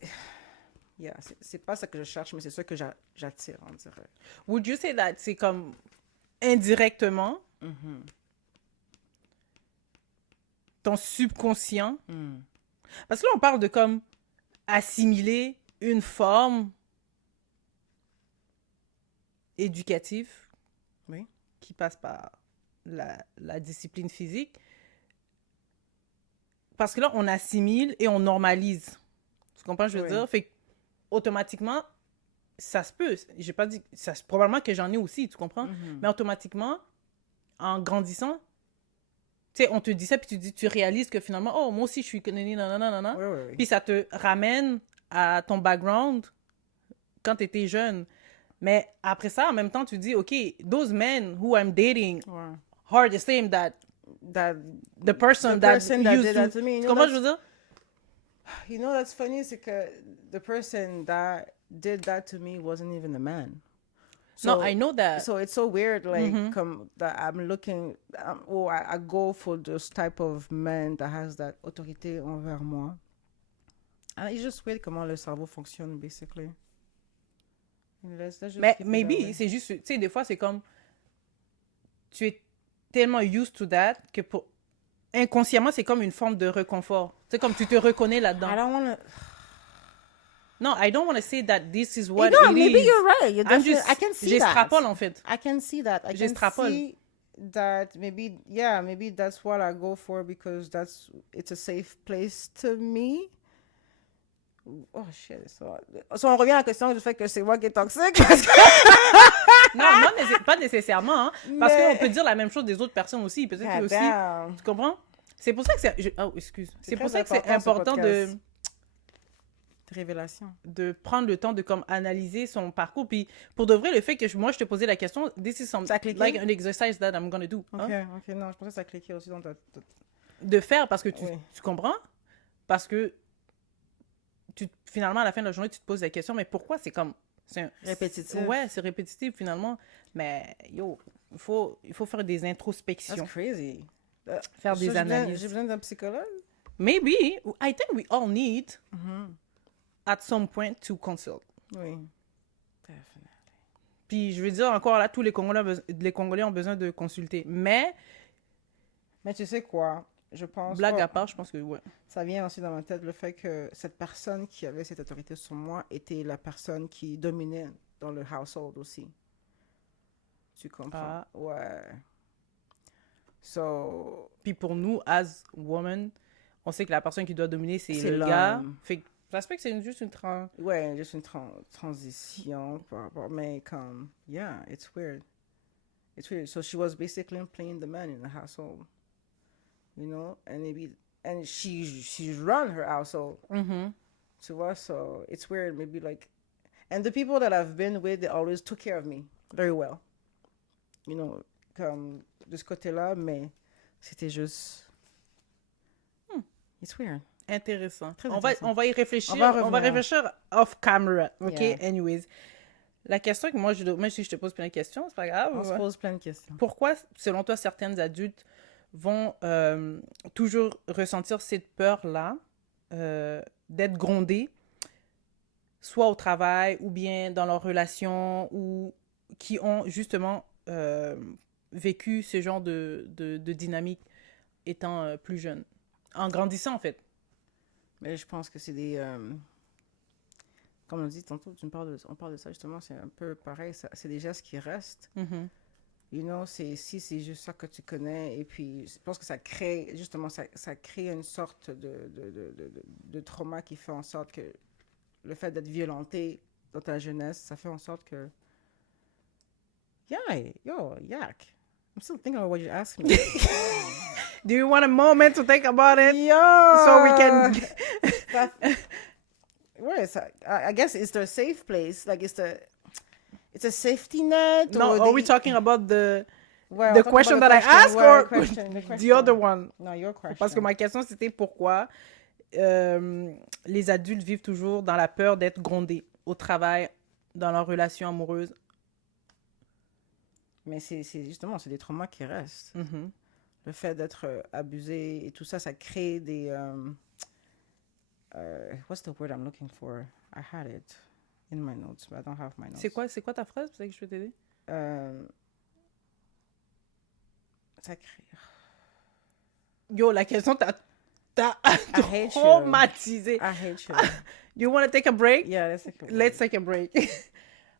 Yeah, c'est pas ça que je cherche, mais c'est ça que j'attire, on dirait. Would you say that c'est comme indirectement ton subconscient? Parce que là, on parle de comme assimiler une forme éducative, Oui. qui passe par la discipline physique. Parce que là, on assimile et on normalise. Tu comprends ce que je veux Oui. dire? Fait que, automatiquement, ça se peut. J'ai pas dit... probablement que j'en ai aussi, tu comprends? Mais automatiquement, en grandissant, tu sais, on te dit ça, puis tu réalises que finalement, oh, moi aussi, je suis... nanana. Oui, oui, oui. Puis ça te ramène à ton background quand tu étais jeune. Mais après ça, en même temps, tu dis, OK, those men who I'm dating Ouais. are the same that That the person that did used that to... to me. Tu comprends ce que je veux dire? You know, that's funny, c'est que the person that did that to me wasn't even a man. No, I know that. So it's so weird, like, that I'm looking, I go for this type of man that has that autorité envers moi. And it's just weird comment le cerveau fonctionne, basically. Let's just Mais keep it maybe, that way. c'est juste... Tu sais, des fois, c'est comme... Tu es tellement used to that que pour... Inconsciemment, c'est comme une forme de réconfort. C'est comme tu te reconnais là-dedans. I don't want to... No, I don't want to say that this is what No, it maybe is. you're right. You're I'm definitely, just... I can see that. J'extrapole, en fait. I can see that. I can J'extrapole. see that maybe, yeah, maybe that's what I go for because it's a safe place to me. Oh shit. So on revient à la question du fait que c'est moi qui est toxique. Non, pas nécessairement. Hein, parce Mais- qu'on peut dire la même chose des autres personnes aussi. Peut-être que God aussi... damn. Tu comprends? C'est pour ça que c'est... Oh, excuse. C'est pour très ça que c'est important, ce important podcast. Révélation. de prendre le temps de comme analyser son parcours. Puis pour de vrai, le fait que moi, je te posais la question, this is some, Ça a cliqué? like an exercise that I'm gonna do. Ok, Hein? ok, non, je pensais que ça cliquait aussi dans ta... De faire parce que Oui. tu comprends? Parce que finalement, à la fin de la journée, tu te poses la question, mais pourquoi c'est comme... Répétitif. Ouais, c'est répétitif finalement. Mais yo, il faut faire des That's introspections. crazy. Faire des analyses. J'ai besoin d'un psychologue? Maybe, I think we all need at some point to consult. Oui. Definitely. Puis je veux dire encore là, tous les Congolais ont besoin de consulter. Mais, Mais tu sais quoi? Je pense... blague oh, à part, je pense que ouais. ça vient aussi dans ma tête le fait que cette personne qui avait cette autorité sur moi était la personne qui dominait dans le household aussi. Tu comprends? Ah. Ouais. So, Puis pour nous, as women, on sait que la personne qui doit dominer, c'est C'est le l'homme. gars. Fait que j'espère que c'est juste une ouais, juste une transition par rapport, mais comme, yeah, it's weird. It's weird. So she was basically playing the man in the household, you know, and she run her household, tu vois, so it's weird, maybe like, and the people that I've been with, they always took care of me very well, you know, comme de ce côté-là, mais c'était juste, it's weird. intéressant. Très On intéressant. va y réfléchir. On va On va revenir. réfléchir off camera. OK? Yeah. Anyways. La question que même si je te pose plein de questions, c'est pas grave. On se pose plein de questions. Pourquoi, selon toi, certaines adultes vont toujours ressentir cette peur-là d'être grondées, soit au travail ou bien dans leurs relations, ou qui ont justement vécu ce genre de dynamique étant plus jeunes, en grandissant en fait. Mais je pense que c'est des... comme on dit tantôt, on parle de ça justement, c'est un peu pareil, c'est des gestes qui restent. Mhm. You know, c'est juste ça que tu connais. Et puis, je pense que ça crée, justement, ça crée une sorte de trauma qui fait en sorte que le fait d'être violenté dans ta jeunesse, ça fait en sorte que... Yeah, yo, yak. I'm still thinking about what you asked me. Do you want a moment to think about it? Yo! So we can... Where is that? I guess it's the safe place. Like, it's a safety net? No, are we talking about the Well, the talk question about that the I asked well, or the the other one? No, your question. Parce que ma question, c'était pourquoi les adultes vivent toujours dans la peur d'être grondés au travail, dans leur relation amoureuse. Mais c'est justement, c'est des traumas qui restent. Mhm. Le fait d'être abusé et tout ça, ça crée des... what's the word I'm looking for? I had it in my notes, but I don't have my notes. C'est quoi ta phrase? C'est que je peux t'aider? Ça crée... Yo, la question t'a I hate you. traumatisé. I hate you. You want to take a break? Yeah, let's take a break. Let's take a break.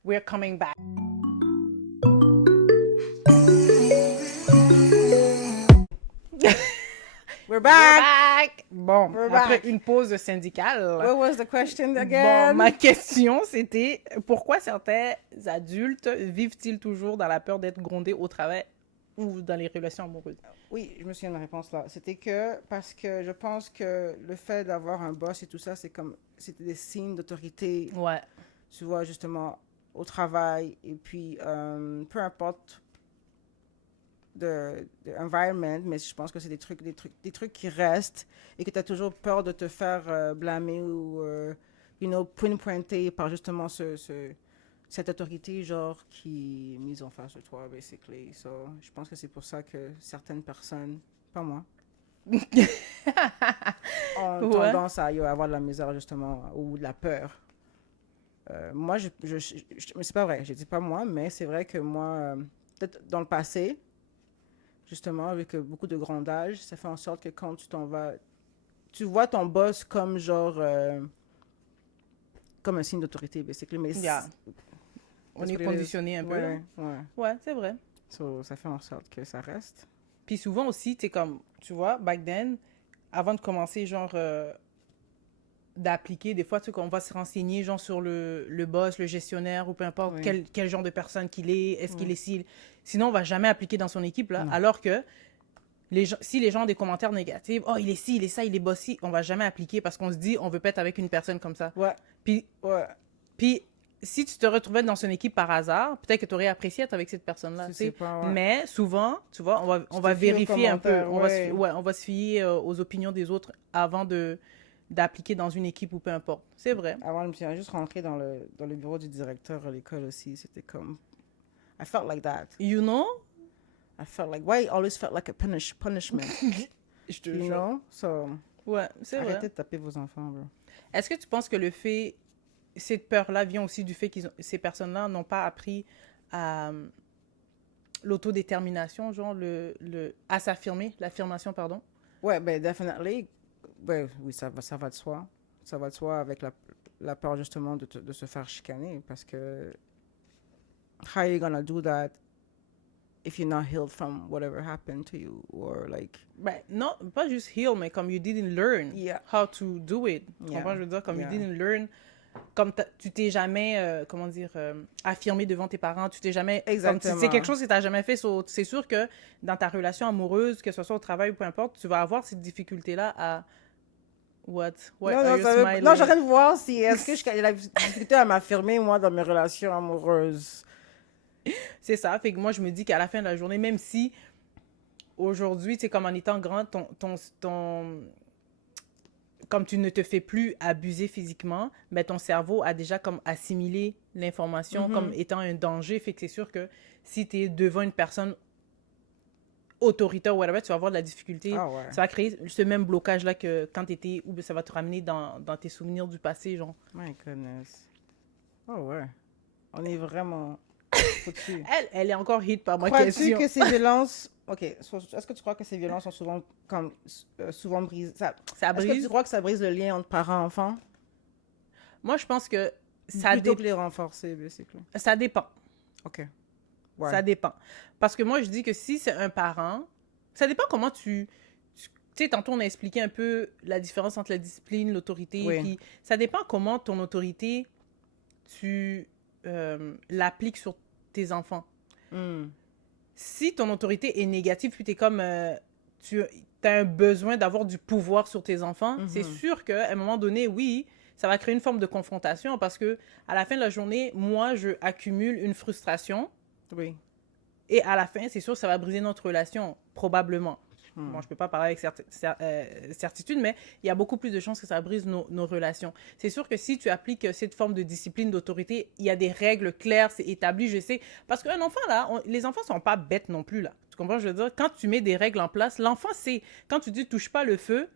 We're coming back. We're We're back! back. Bon, We're après back. une pause syndicale. What was the question Bon, again? ma question, c'était pourquoi certains adultes vivent-ils toujours dans la peur d'être grondés au travail ou dans les relations amoureuses? Oui, je me souviens de la réponse là. C'était que parce que je pense que le fait d'avoir un boss et tout ça, c'était des signes d'autorité, Ouais. tu vois, justement, au travail. Et puis, peu importe de environment, mais je pense que c'est des trucs qui restent et que tu as toujours peur de te faire blâmer ou, pinpointer par justement cette autorité, genre, qui est mise en face de toi, basically. So, je pense que c'est pour ça que certaines personnes, pas moi, ont Ouais. tendance à avoir de la misère, justement, ou de la peur. Moi, mais c'est pas vrai, je dis pas moi, mais c'est vrai que moi, peut-être dans le passé, justement, avec beaucoup de grondage, ça fait en sorte que quand tu t'en vas, tu vois ton boss comme genre, comme un signe d'autorité, basically. Mais Yeah. On That's est what it is. conditionné un peu. là. Ouais, ouais. Ouais, c'est vrai. So, ça fait en sorte que ça reste. Puis souvent aussi, tu comme, tu vois, back then, avant de commencer, genre, d'appliquer, des fois, tu sais, qu'on va se renseigner, genre, sur le boss, le gestionnaire, ou peu importe, Oui. quel genre de personne qu'il est, est-ce qu'il Oui. est si... Sinon, on va jamais appliquer dans son équipe, là. Non. Alors que si les gens ont des commentaires négatifs, oh, il est ci, il est ça, il est bossy, on va jamais appliquer parce qu'on se dit, on veut pas être avec une personne comme ça. Ouais, Puis, ouais. puis si tu te retrouvais dans son équipe par hasard, peut-être que tu aurais apprécié être avec cette personne-là. Tu tu sais. sais pas, ouais. Mais souvent, tu vois, on va te fies aux vérifier un peu. commentaires, ouais. On va se fier aux opinions des autres avant d'appliquer dans une équipe ou peu importe. C'est vrai. Avant, je me suis juste rentrée dans le bureau du directeur à l'école aussi. C'était comme... I felt like that. You know? I felt like... Why it always felt like a punishment? Je te You jure. know? So, Ouais, c'est vrai. arrêtez de taper vos enfants, bro. Est-ce que tu penses que cette peur-là vient aussi du fait que ces personnes-là n'ont pas appris à l'autodétermination, genre à s'affirmer, l'affirmation, pardon? Ouais, ben, definitely. Ben, oui, ça va de soi. Ça va de soi avec la peur, justement, de se faire chicaner. Parce que... How are you gonna do that if you're not healed from whatever happened to you? Or, like... Ben, non, pas juste heal, mais comme you didn't learn Yeah. how to do it. Tu Yeah. comprends, je veux dire, comme Yeah. you didn't learn, comme tu t'es jamais, comment dire, affirmé devant tes parents, tu t'es jamais... Exactement. C'est quelque chose que tu n'as jamais fait. C'est sûr que dans ta relation amoureuse, que ce soit au travail ou peu importe, tu vas avoir cette difficulté-là à... What? Why Non, are non, you ça veut- smiling? non, j'arrête de voir si est-ce que j'ai la difficulté à m'affirmer, moi, dans mes relations amoureuses. C'est ça. Fait que moi, je me dis qu'à la fin de la journée, même si aujourd'hui, tu sais, comme en étant grand, comme tu ne te fais plus abuser physiquement, mais ton cerveau a déjà comme assimilé l'information comme étant un danger. Fait que c'est sûr que si tu es devant une personne autoritaire ou whatever, tu vas avoir de la difficulté. Ah ouais. Ça va créer ce même blocage-là que quand tu étais, ou ça va te ramener dans tes souvenirs du passé, genre. My goodness. Oh ouais. On est vraiment foutus. Elle est encore hit par ma Crois-tu question. que ces violences... OK. Est-ce que tu crois que ces violences sont souvent brisées? Ça Est-ce que brise. tu crois que ça brise le lien entre parents-enfants? Moi, je pense que ça, Plutôt que les renforcer, basically. ça dépend. OK. Ouais. Ça dépend. Parce que moi, je dis que si c'est un parent, ça dépend comment tu sais, tantôt, on a expliqué un peu la différence entre la discipline, l'autorité. Oui. Puis ça dépend comment ton autorité, tu l'appliques sur tes enfants. Hmm. Si ton autorité est négative, puis t'es comme... tu as un besoin d'avoir du pouvoir sur tes enfants, c'est sûr qu'à un moment donné, oui, ça va créer une forme de confrontation parce que à la fin de la journée, moi, je accumule une frustration Oui. et à la fin, c'est sûr que ça va briser notre relation, probablement. Bon, je peux pas parler avec certitude, mais il y a beaucoup plus de chances que ça brise nos relations. C'est sûr que si tu appliques cette forme de discipline, d'autorité, il y a des règles claires, c'est établi, je sais. Parce qu'un enfant, là, les enfants sont pas bêtes non plus, là. Tu comprends, je veux dire? Quand tu mets des règles en place, l'enfant, c'est... Quand tu dis « touche pas le feu »,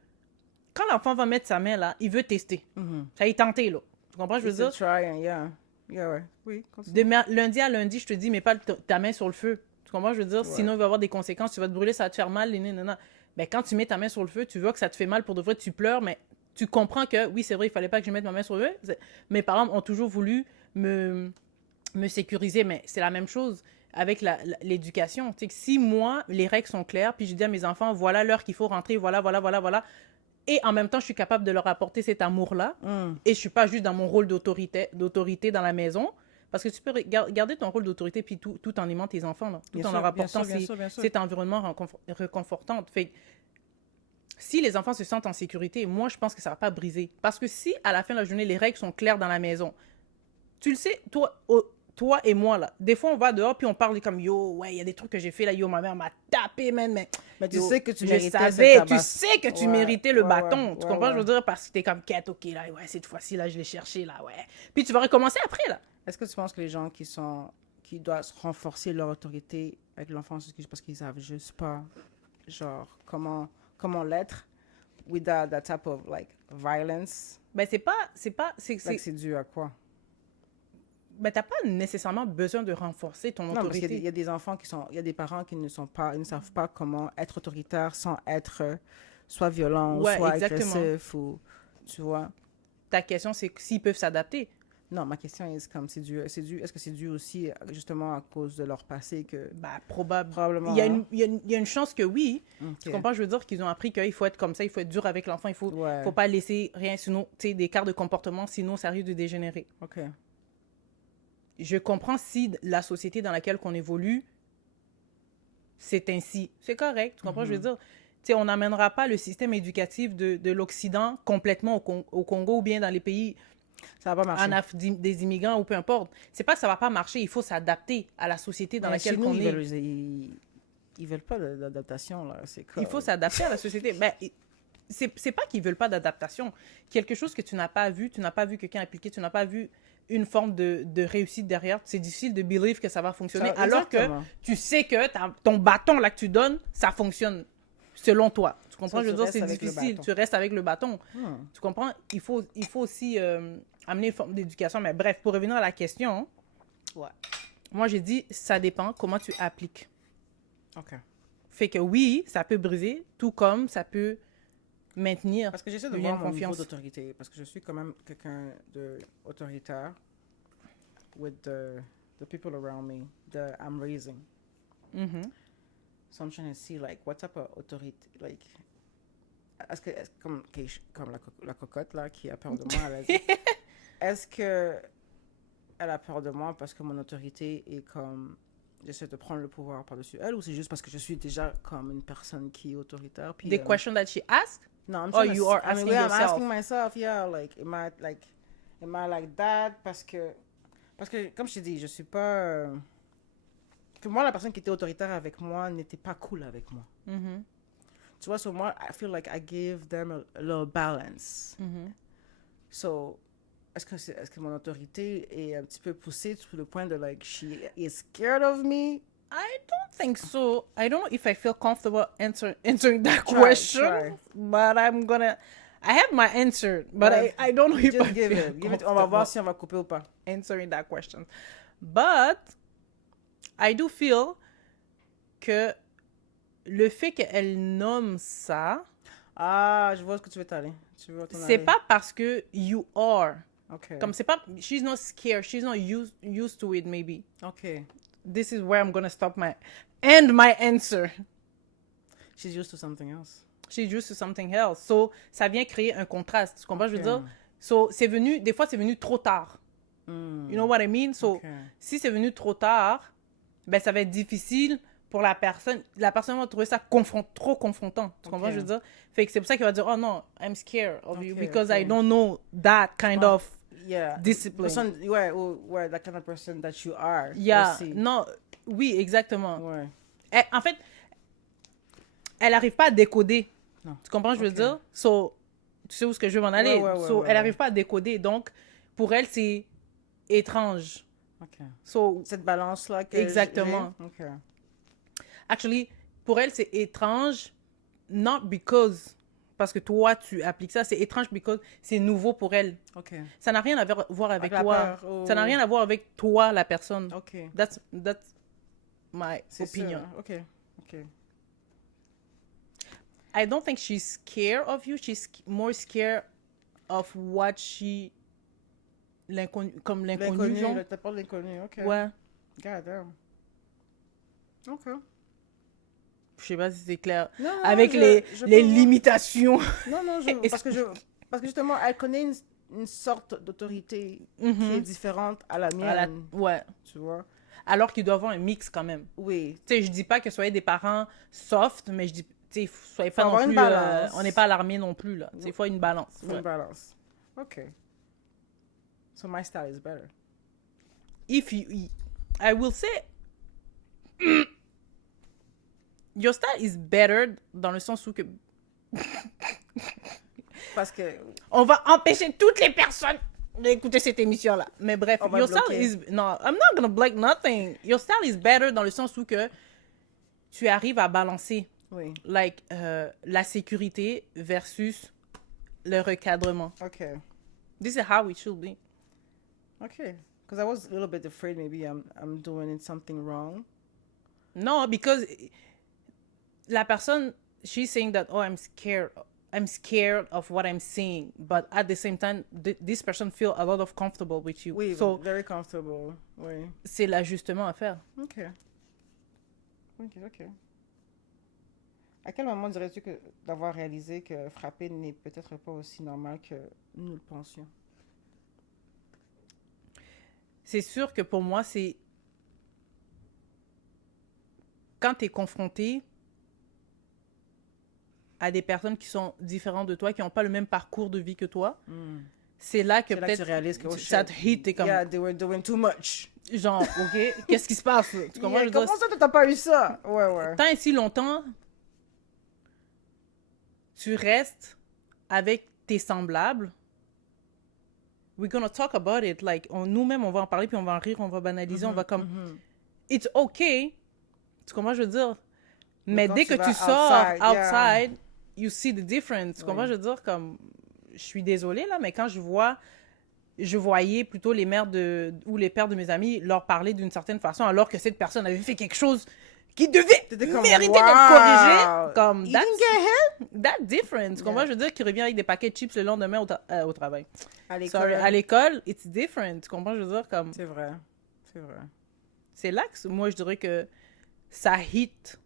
quand l'enfant va mettre sa main, là, il veut tester. Ça y tenter, là. Tu comprends, je veux dire? Try and ouais. Oui, De lundi à lundi, je te dis, mets pas ta main sur le feu. Tu comprends? Je veux dire, sinon, il va y avoir des conséquences. Tu vas te brûler, ça va te faire mal. Ben, quand tu mets ta main sur le feu, tu vois que ça te fait mal pour de vrai, tu pleures, mais tu comprends que, oui, c'est vrai, il fallait pas que je mette ma main sur le feu. Mes parents ont toujours voulu me sécuriser, mais c'est la même chose avec l'éducation. Tu sais, que si moi, les règles sont claires, puis je dis à mes enfants, voilà l'heure qu'il faut rentrer, voilà, et en même temps, je suis capable de leur apporter cet amour-là, et je suis pas juste dans mon rôle d'autorité dans la maison, parce que tu peux garder ton rôle d'autorité puis tout en aimant tes enfants, là, tout en leur apportant cet environnement réconfortant. Fait si les enfants se sentent en sécurité, moi, je pense que ça va pas briser. Parce que si, à la fin de la journée, les règles sont claires dans la maison, tu le sais, toi et moi, là, des fois, on va dehors puis on parle comme, yo, ouais, il y a des trucs que j'ai fait, là, yo, ma mère m'a tapé, man, mais tu yo, sais que tu je méritais savais, tu sais que tu méritais le bâton. Tu comprends, ouais. je veux dire, parce que t'es comme, quête, ok, là, ouais, cette fois-ci, là, je l'ai cherché, là, ouais. Puis tu vas recommencer après, là. Est-ce que tu penses que les gens qui doivent renforcer leur autorité avec l'enfant, c'est parce qu'ils savent juste pas, genre, comment l'être, without that type of, like, violence? Ben, c'est dû à quoi? Ben, t'as pas nécessairement besoin de renforcer ton Non, autorité. parce qu'il y a des enfants il y a des parents qui ne savent pas comment être autoritaire sans être soit violent, Ouais, soit exactement. agressif, ou, tu vois. Ta question, c'est s'ils peuvent s'adapter. Non, ma question est comme est-ce que c'est dû aussi justement à cause de leur passé que Ben, probablement. hein? Il y a une chance que oui. Ok. Tu comprends, je veux dire qu'ils ont appris qu'il faut être comme ça, il faut être dur avec l'enfant, il faut Ouais. pas laisser rien, sinon, tu sais, des écarts de comportement, sinon ça risque de dégénérer. Ok. Je comprends si la société dans laquelle on évolue, c'est ainsi. C'est correct, tu comprends, je veux dire. Tu sais, on n'amènera pas le système éducatif de l'Occident complètement au Congo ou bien dans les pays Ça va pas marcher. en Afrique des immigrants ou peu importe. C'est pas que ça va pas marcher, il faut s'adapter à la société dans laquelle on est. Ils veulent pas d'adaptation, là. Il faut s'adapter à la société. Ben, c'est pas qu'ils veulent pas d'adaptation. Quelque chose que tu n'as pas vu quelqu'un appliquer, tu n'as pas vu une forme de réussite derrière. C'est difficile de believe que ça va fonctionner. Alors que tu sais que ton bâton là que tu donnes, ça fonctionne selon toi. Tu comprends? Je veux dire, c'est difficile. Tu restes avec le bâton. Tu comprends? Il faut aussi amener une forme d'éducation. Mais bref, pour revenir à la question, moi j'ai dit, ça dépend comment tu appliques. OK. Fait que oui, ça peut briser, tout comme ça peut maintenir. Parce que j'essaie de voir mon niveau d'autorité, parce que je suis quand même quelqu'un d'autoritaire with the people around me that I'm raising. So I'm trying to see, like, what type of authority, like, comme la cocotte, là, qui a peur de moi, elle a dit, est-ce que elle a peur de moi parce que mon autorité est comme, j'essaie de prendre le pouvoir par-dessus elle, ou c'est juste parce que je suis déjà comme une personne qui est autoritaire? Puis, the question that she asked? No, I'm you are asking yourself. I'm asking myself, yeah, like, am I like that? Parce que, comme je t'ai dit, je suis pas... que moi, la personne qui était autoritaire avec moi n'était pas cool avec moi. Tu vois, so moi, I feel like I give them a little balance. So, est-ce que mon autorité est un petit peu poussée sur le point de, like, she is scared of me? I don't think so. I don't know if I feel comfortable answering that question, but I have my answer, but I don't know if I feel comfortable. On va voir si on va couper ou pas. Answering that question. But I do feel que le fait qu'elle nomme ça... Ah, je vois ce que tu veux t'aller. C'est pas parce que you are. Okay. Comme c'est pas... She's not scared. She's not used to it, maybe. Okay. This is where I'm going to stop my answer. She's used to something else. She's used to something else. So, ça vient créer un contraste. Tu comprends, je veux dire? So, des fois, c'est venu trop tard. You know what I mean? So, si c'est venu trop tard, ben, ça va être difficile pour la personne. La personne va trouver ça trop confrontant. Tu comprends, je veux dire? Fait que c'est pour ça qu'il va dire, oh non, I'm scared of you because I don't know that kind of discipline. That kind of person that you are. Yeah, non, oui, exactement. Ouais. En fait, elle arrive pas à décoder. Non. Tu comprends ce que je veux Ok. dire? So, tu sais où est-ce que je veux m'en aller? So, elle ouais. arrive pas à décoder. Donc, pour elle, c'est étrange. Ok. So, Cette balance-là que exactement. j'ai. Ok. Actually, pour elle, c'est étrange, not because, parce que toi, tu appliques ça, c'est étrange because c'est nouveau pour elle. Ok. Ça n'a rien à voir avec Avec la toi. peur. Oh. Ça n'a rien à voir avec toi, la personne. Ok. That's my C'est opinion. ça. Ok. Ok. I don't think she's scared of you. She's more scared of what she... comme l'inconnu, genre. T'as peur de l'inconnu. Ok. Ouais. God damn. Ok. Je sais pas si c'est clair. Non, non, Avec je les peux voir. limitations. Non, non, parce que justement, elle connaît une sorte d'autorité qui est différente à la mienne. Ouais. Tu vois? Alors qu'il doit avoir un mix quand même. Oui. Tu sais, je dis pas que soyez des parents soft, mais je dis, tu sais, soyez pas avoir non une plus... balance. on n'est pas alarmé non plus, là. Il faut une balance. Faut une balance. Ok. So my style is better. If you... I will say... Your style is better dans le sens où que... Parce que... On va empêcher toutes les personnes d'écouter cette émission-là. Mais bref, On va your style bloquer. is... No, I'm not gonna block nothing. Your style is better dans le sens où que tu arrives à balancer Oui. like, la sécurité versus le recadrement. Ok. This is how it should be. Okay. Because I was a little bit afraid maybe I'm doing something wrong. No, because la personne, she's saying that, oh, I'm scared of what I'm seeing. But at the same time, this person feel a lot of comfortable with you. Oui, So, very comfortable. Oui. c'est l'ajustement à faire. Ok. Ok, ok. À quel moment dirais-tu que d'avoir réalisé que frapper n'est peut-être pas aussi normal que nous le pensions? C'est sûr que pour moi, c'est quand tu es confronté à des personnes qui sont différentes de toi, qui n'ont pas le même parcours de vie que toi, c'est là que C'est là que peut-être tu réalises que, oh, ça te hit, t'es comme, Yeah, they were doing too much. genre, ok, qu'est-ce qui se passe? Tu comprends? Yeah, Je veux dire, comment ça, tu n'as pas eu ça? Ouais, ouais. tant et si longtemps, tu restes avec tes semblables, we're gonna talk about it. Like, nous-mêmes, on va en parler, puis on va en rire, on va banaliser, on va comme, it's okay. Tu comprends? Je veux dire, mais quand dès tu que vas tu sors outside, outside, you see the difference. Tu Oui. comprends? Je veux dire, comme, je suis désolée, là, mais quand je voyais plutôt les mères ou les pères de mes amis leur parler d'une certaine façon, alors que cette personne avait fait quelque chose qui devait T'étais comme, mériter wow, d'être corrigé, comme, you didn't get hit? that's different. Tu comprends? Yeah. Je veux dire, qui revient avec des paquets de chips le lendemain au travail. À l'école. Sorry, à l'école, it's different. Tu comprends? Je veux dire, comme, C'est vrai. C'est vrai. c'est là que moi, je dirais que ça hit.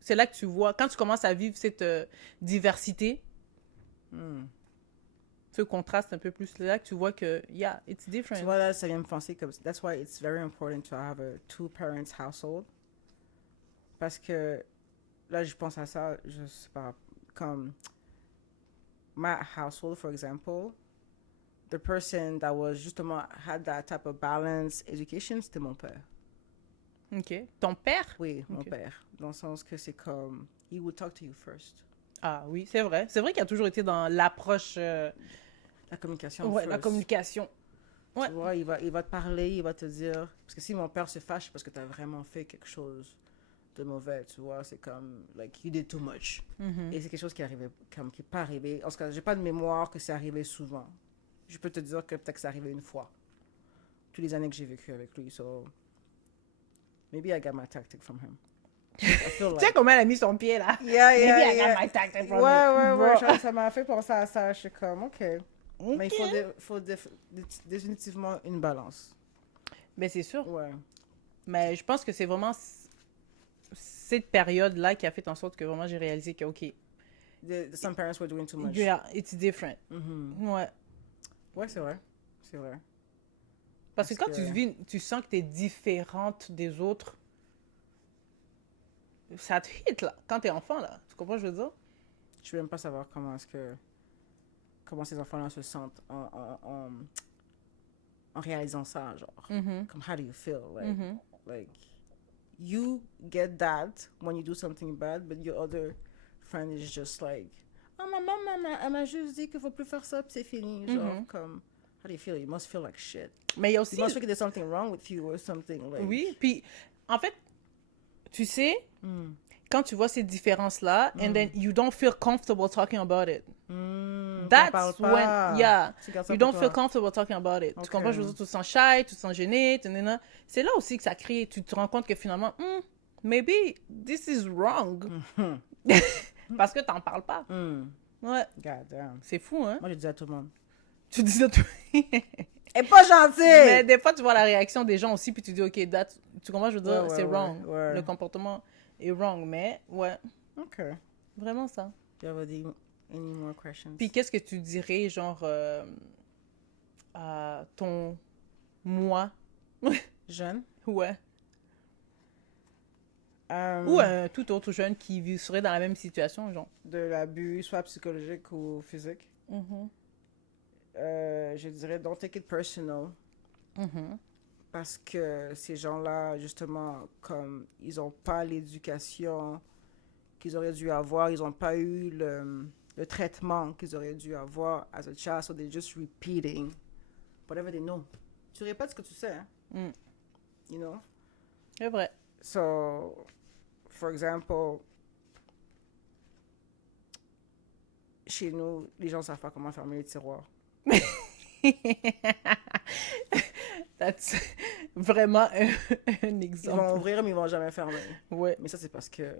C'est là que tu vois, quand tu commences à vivre cette diversité, ce contraste un peu plus, c'est là que tu vois que, yeah, it's different. Tu vois, là, ça vient me penser comme... That's why it's very important to have a two-parents household. Parce que, là, je pense à ça, je sais pas, comme... My household, for example, the person that was justement had that type of balanced education, c'était mon père. OK. Ton père? Oui, mon Ok. père. Dans le sens que c'est comme... He would talk to you first. Ah oui, c'est vrai. C'est vrai qu'il a toujours été dans l'approche... La communication ouais, first. la communication. Ouais. Tu vois, il va te parler, il va te dire... Parce que si mon père se fâche, c'est parce que tu as vraiment fait quelque chose de mauvais, tu vois. C'est comme, like, you did too much. Et c'est quelque chose qui arrivait, comme, qui n'est pas arrivé. En tout cas, j'ai pas de mémoire que c'est arrivé souvent. Je peux te dire que peut-être que c'est arrivé une fois. Toutes les années que j'ai vécu avec lui, so... Maybe I got my tactic from him. I feel Tu sais comment elle a mis son pied, là? Yeah, Maybe yeah, I got yeah. my tactic from Ouais, it. ouais, ouais. Bro. Ça m'a fait penser à ça. Je suis comme, OK. Mais il Ok. faut définitivement une balance. Ben, c'est sûr. Ouais. Mais je pense que c'est vraiment cette période-là qui a fait en sorte que vraiment j'ai réalisé que, OK, Some parents were doing too much. yeah, it's different. Mhm. Ouais. Ouais, c'est vrai. C'est vrai. Parce que Parce quand que- tu sens que tu es différente des autres, ça te hit, là, quand tu es enfant, là. Tu comprends ce que je veux dire? Je veux même pas savoir comment ces enfants-là se sentent en réalisant ça, genre. Comme, how do you feel? Like, you get that when you do something bad, but your other friend is just like, oh, ma maman, elle m'a juste dit qu'il faut plus faire ça, puis c'est fini. Genre, comme, how do you feel? You must feel like shit. Mais il y a aussi... You must feel like there's something wrong with you or something. Like... Oui, puis en fait, tu sais, quand tu vois ces différences-là, and then you don't feel comfortable talking about it. That's when, yeah, you don't feel comfortable talking about it. Okay. Tu comprends, je veux dire, tu te sens shy, tu te sens gêné, c'est là aussi que ça crée, tu te rends compte que finalement, maybe this is wrong. Parce que t'en parles pas. Ouais. God damn. C'est fou, hein? Moi, je dis à tout le monde. Tu dis ça tout Et pas gentil! Mais des fois, tu vois la réaction des gens aussi, puis tu dis, OK, tu comprends, je veux dire, c'est wrong. Ouais. Le comportement est wrong, mais ouais. OK. Vraiment ça. Do you have any more questions? Puis qu'est-ce que tu dirais, genre, à ton moi? Jeune? Ouais. Ou un tout autre jeune qui serait dans la même situation, genre. De l'abus, soit psychologique ou physique. Je dirais, don't take it personal. Parce que ces gens-là, justement, comme ils n'ont pas l'éducation qu'ils auraient dû avoir, ils n'ont pas eu le traitement qu'ils auraient dû avoir as a child, so they're just repeating whatever they know. Tu répètes ce que tu sais, hein? You know? C'est vrai. So, for example, chez nous, les gens ne savent pas comment fermer les tiroirs. That's vraiment un exemple. Ils vont ouvrir, mais ils ne vont jamais fermer. Ouais. Mais ça, c'est parce que...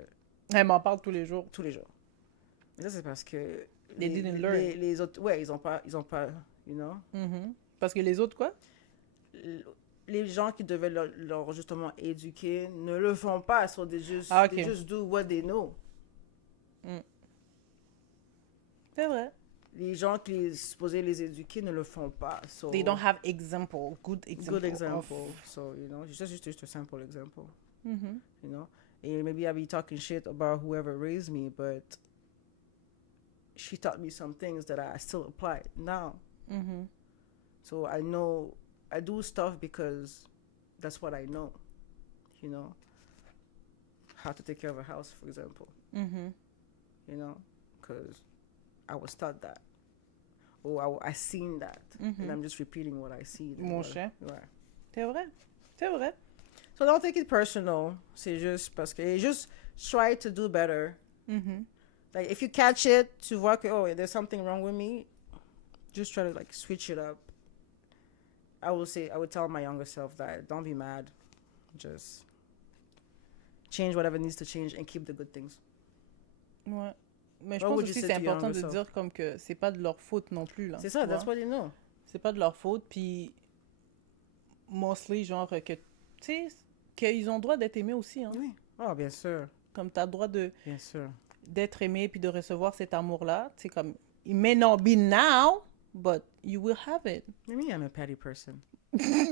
Elle m'en parle tous les jours. Tous les jours. Mais ça, c'est parce que... They didn't learn. Les autres, ouais, ils ont pas, you know? Parce que les autres, quoi? Les gens qui devaient leur justement éduquer ne le font pas. So they just do what they know. C'est vrai. Les gens qui sont supposés les éduquer ne le font pas. So they don't have good example. So, you know, just a simple example. You know? And maybe I'll be talking shit about whoever raised me, but she taught me some things that I still apply now. So I know, I do stuff because that's what I know. You know? How to take care of a house, for example. You know? Because I was taught that. Or I seen that. And I'm just repeating what I see. Mon cher. Ouais. C'est vrai. C'est vrai. So don't take it personal. C'est juste parce que... Just try to do better. Like, if you catch it, tu vois que, oh, there's something wrong with me, just try to, like, switch it up. I would tell my younger self that, don't be mad. Just change whatever needs to change and keep the good things. Ouais. Mais je pense aussi que c'est important de dire comme que c'est pas de leur faute non plus, là. C'est ça, that's what you know. C'est pas de leur faute, puis mostly, genre, que, tu sais, qu'ils ont le droit d'être aimés aussi, hein. Oui. Oh, bien sûr. Comme t'as le droit de... Bien sûr. D'être aimé, puis de recevoir cet amour-là. Tu sais, comme, it may not be now, but you will have it. Maybe I'm a petty person.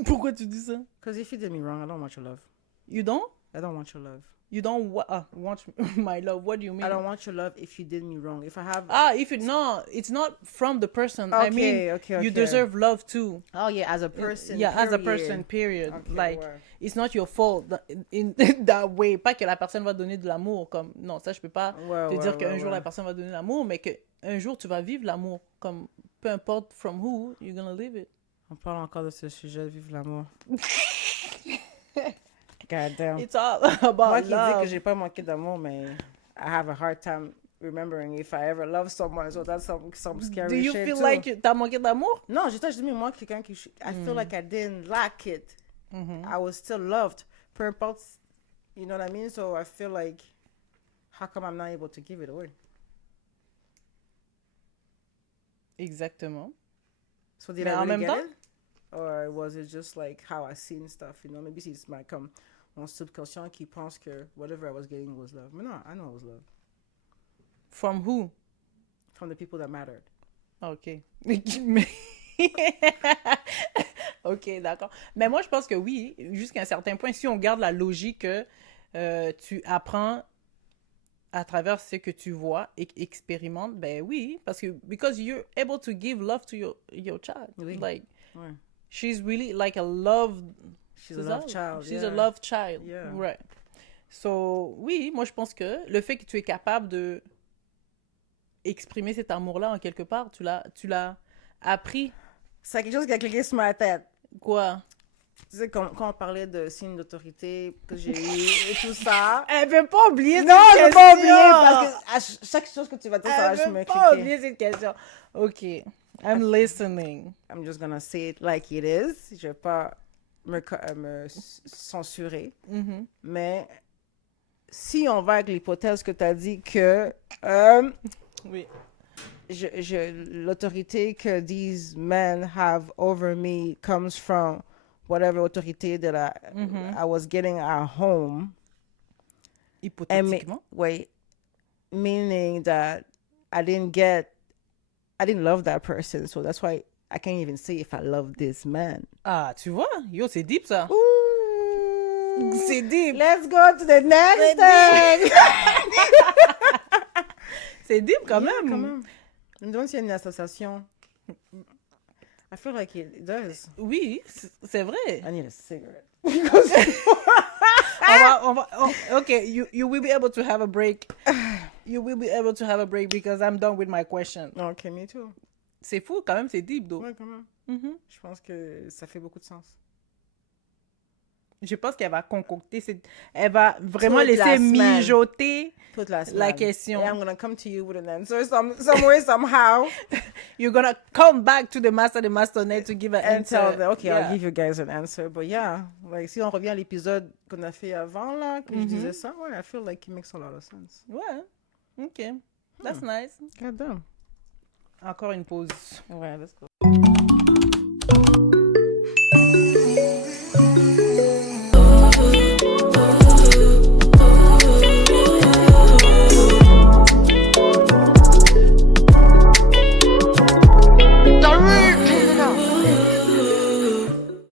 Pourquoi tu dis ça? Because if you did me wrong, I don't want your love. You don't? I don't want your love. You don't want my love. What do you mean? I don't want your love if you did me wrong. If I have... No, it's not from the person. Okay, I mean, okay. You deserve love too. Oh, yeah, as a person, Yeah, as a person, period. Okay, like, ouais. It's not your fault in that way. Pas que la personne va donner de l'amour, comme, non, ça, je peux pas te dire qu'un jour, la personne va donner l'amour, mais qu'un jour, tu vas vivre l'amour. Comme, peu importe from who, you're gonna live it. On parle encore de ce sujet, vive l'amour. God damn. It's all about Moi qui love. dis que j'ai pas manqué d'amour, mais I have a hard time remembering if I ever loved someone. So that's some scary shit. Do you feel too. like t'as manqué d'amour? Non, je dis moi quelqu'un qui I feel like I didn't lack it. I was still loved. Peu importe, you know what I mean? So I feel like, how come I'm not able to give it away? Exactement. So did Mais I en really même get temps? it? Or was it just like how I seen stuff, you know? Maybe it's my mon subconscient qui pense que whatever I was getting was love. But no, I know it was love. From who? From the people that mattered. OK. OK, d'accord. Mais moi, je pense que oui, jusqu'à un certain point, si on garde la logique que tu apprends à travers ce que tu vois et expérimentes, ben oui, parce que because you're able to give love to your child. Oui. Like, Ouais. she's really like a love... She's a love child. She's yeah. a love child. Yeah. Right. So, oui, moi, je pense que le fait que tu es capable de exprimer cet amour-là, en quelque part, tu l'as appris. C'est quelque chose qui a cliqué sur ma tête. Quoi? Tu sais, quand on parlait de signes d'autorité que j'ai eu et tout ça. Elle veut pas oublier Non, je cette vais pas oublier question. parce que à chaque chose que tu vas dire, ça va Elle juste veut me pas cliquer. oublier cette question. OK. I'm listening. I'm just gonna say it like it is. Je vais pas me censurer. Mhm. Mais si on va avec l'hypothèse que tu as dit que Oui. l'autorité que these men have over me comes from whatever autorité that I was getting at home. Hypothétiquement. Wait, meaning that I didn't love that person, so that's why I can't even say if I love this man. Ah, tu vois? Yo, c'est deep, ça. Ooh, C'est deep. let's go to the next thing. C'est deep quand Yeah, même. quand même. Je me demande s'il y a une association. I feel like it does. Oui, c'est vrai. I need a cigarette. Okay, you will be able to have a break. You will be able to have a break because I'm done with my question. Ok, me too. C'est fou quand même, c'est deep, though. Ouais, quand même. Mhm. Je pense que ça fait beaucoup de sens. Je pense qu'elle va concocter, elle va vraiment Toute la laisser semaine. mijoter Toute la la semaine. question. And I'm gonna come to you with an answer some way, somehow. You're gonna come back to the masternet to give an And answer. tell them, okay, Yeah. I'll give you guys an answer. But yeah, like, si on revient à l'épisode qu'on a fait avant, là, que je disais ça, ouais, I feel like it makes a lot of sense. Ouais, ok. That's nice. God damn. Encore une pause. Ouais, let's go.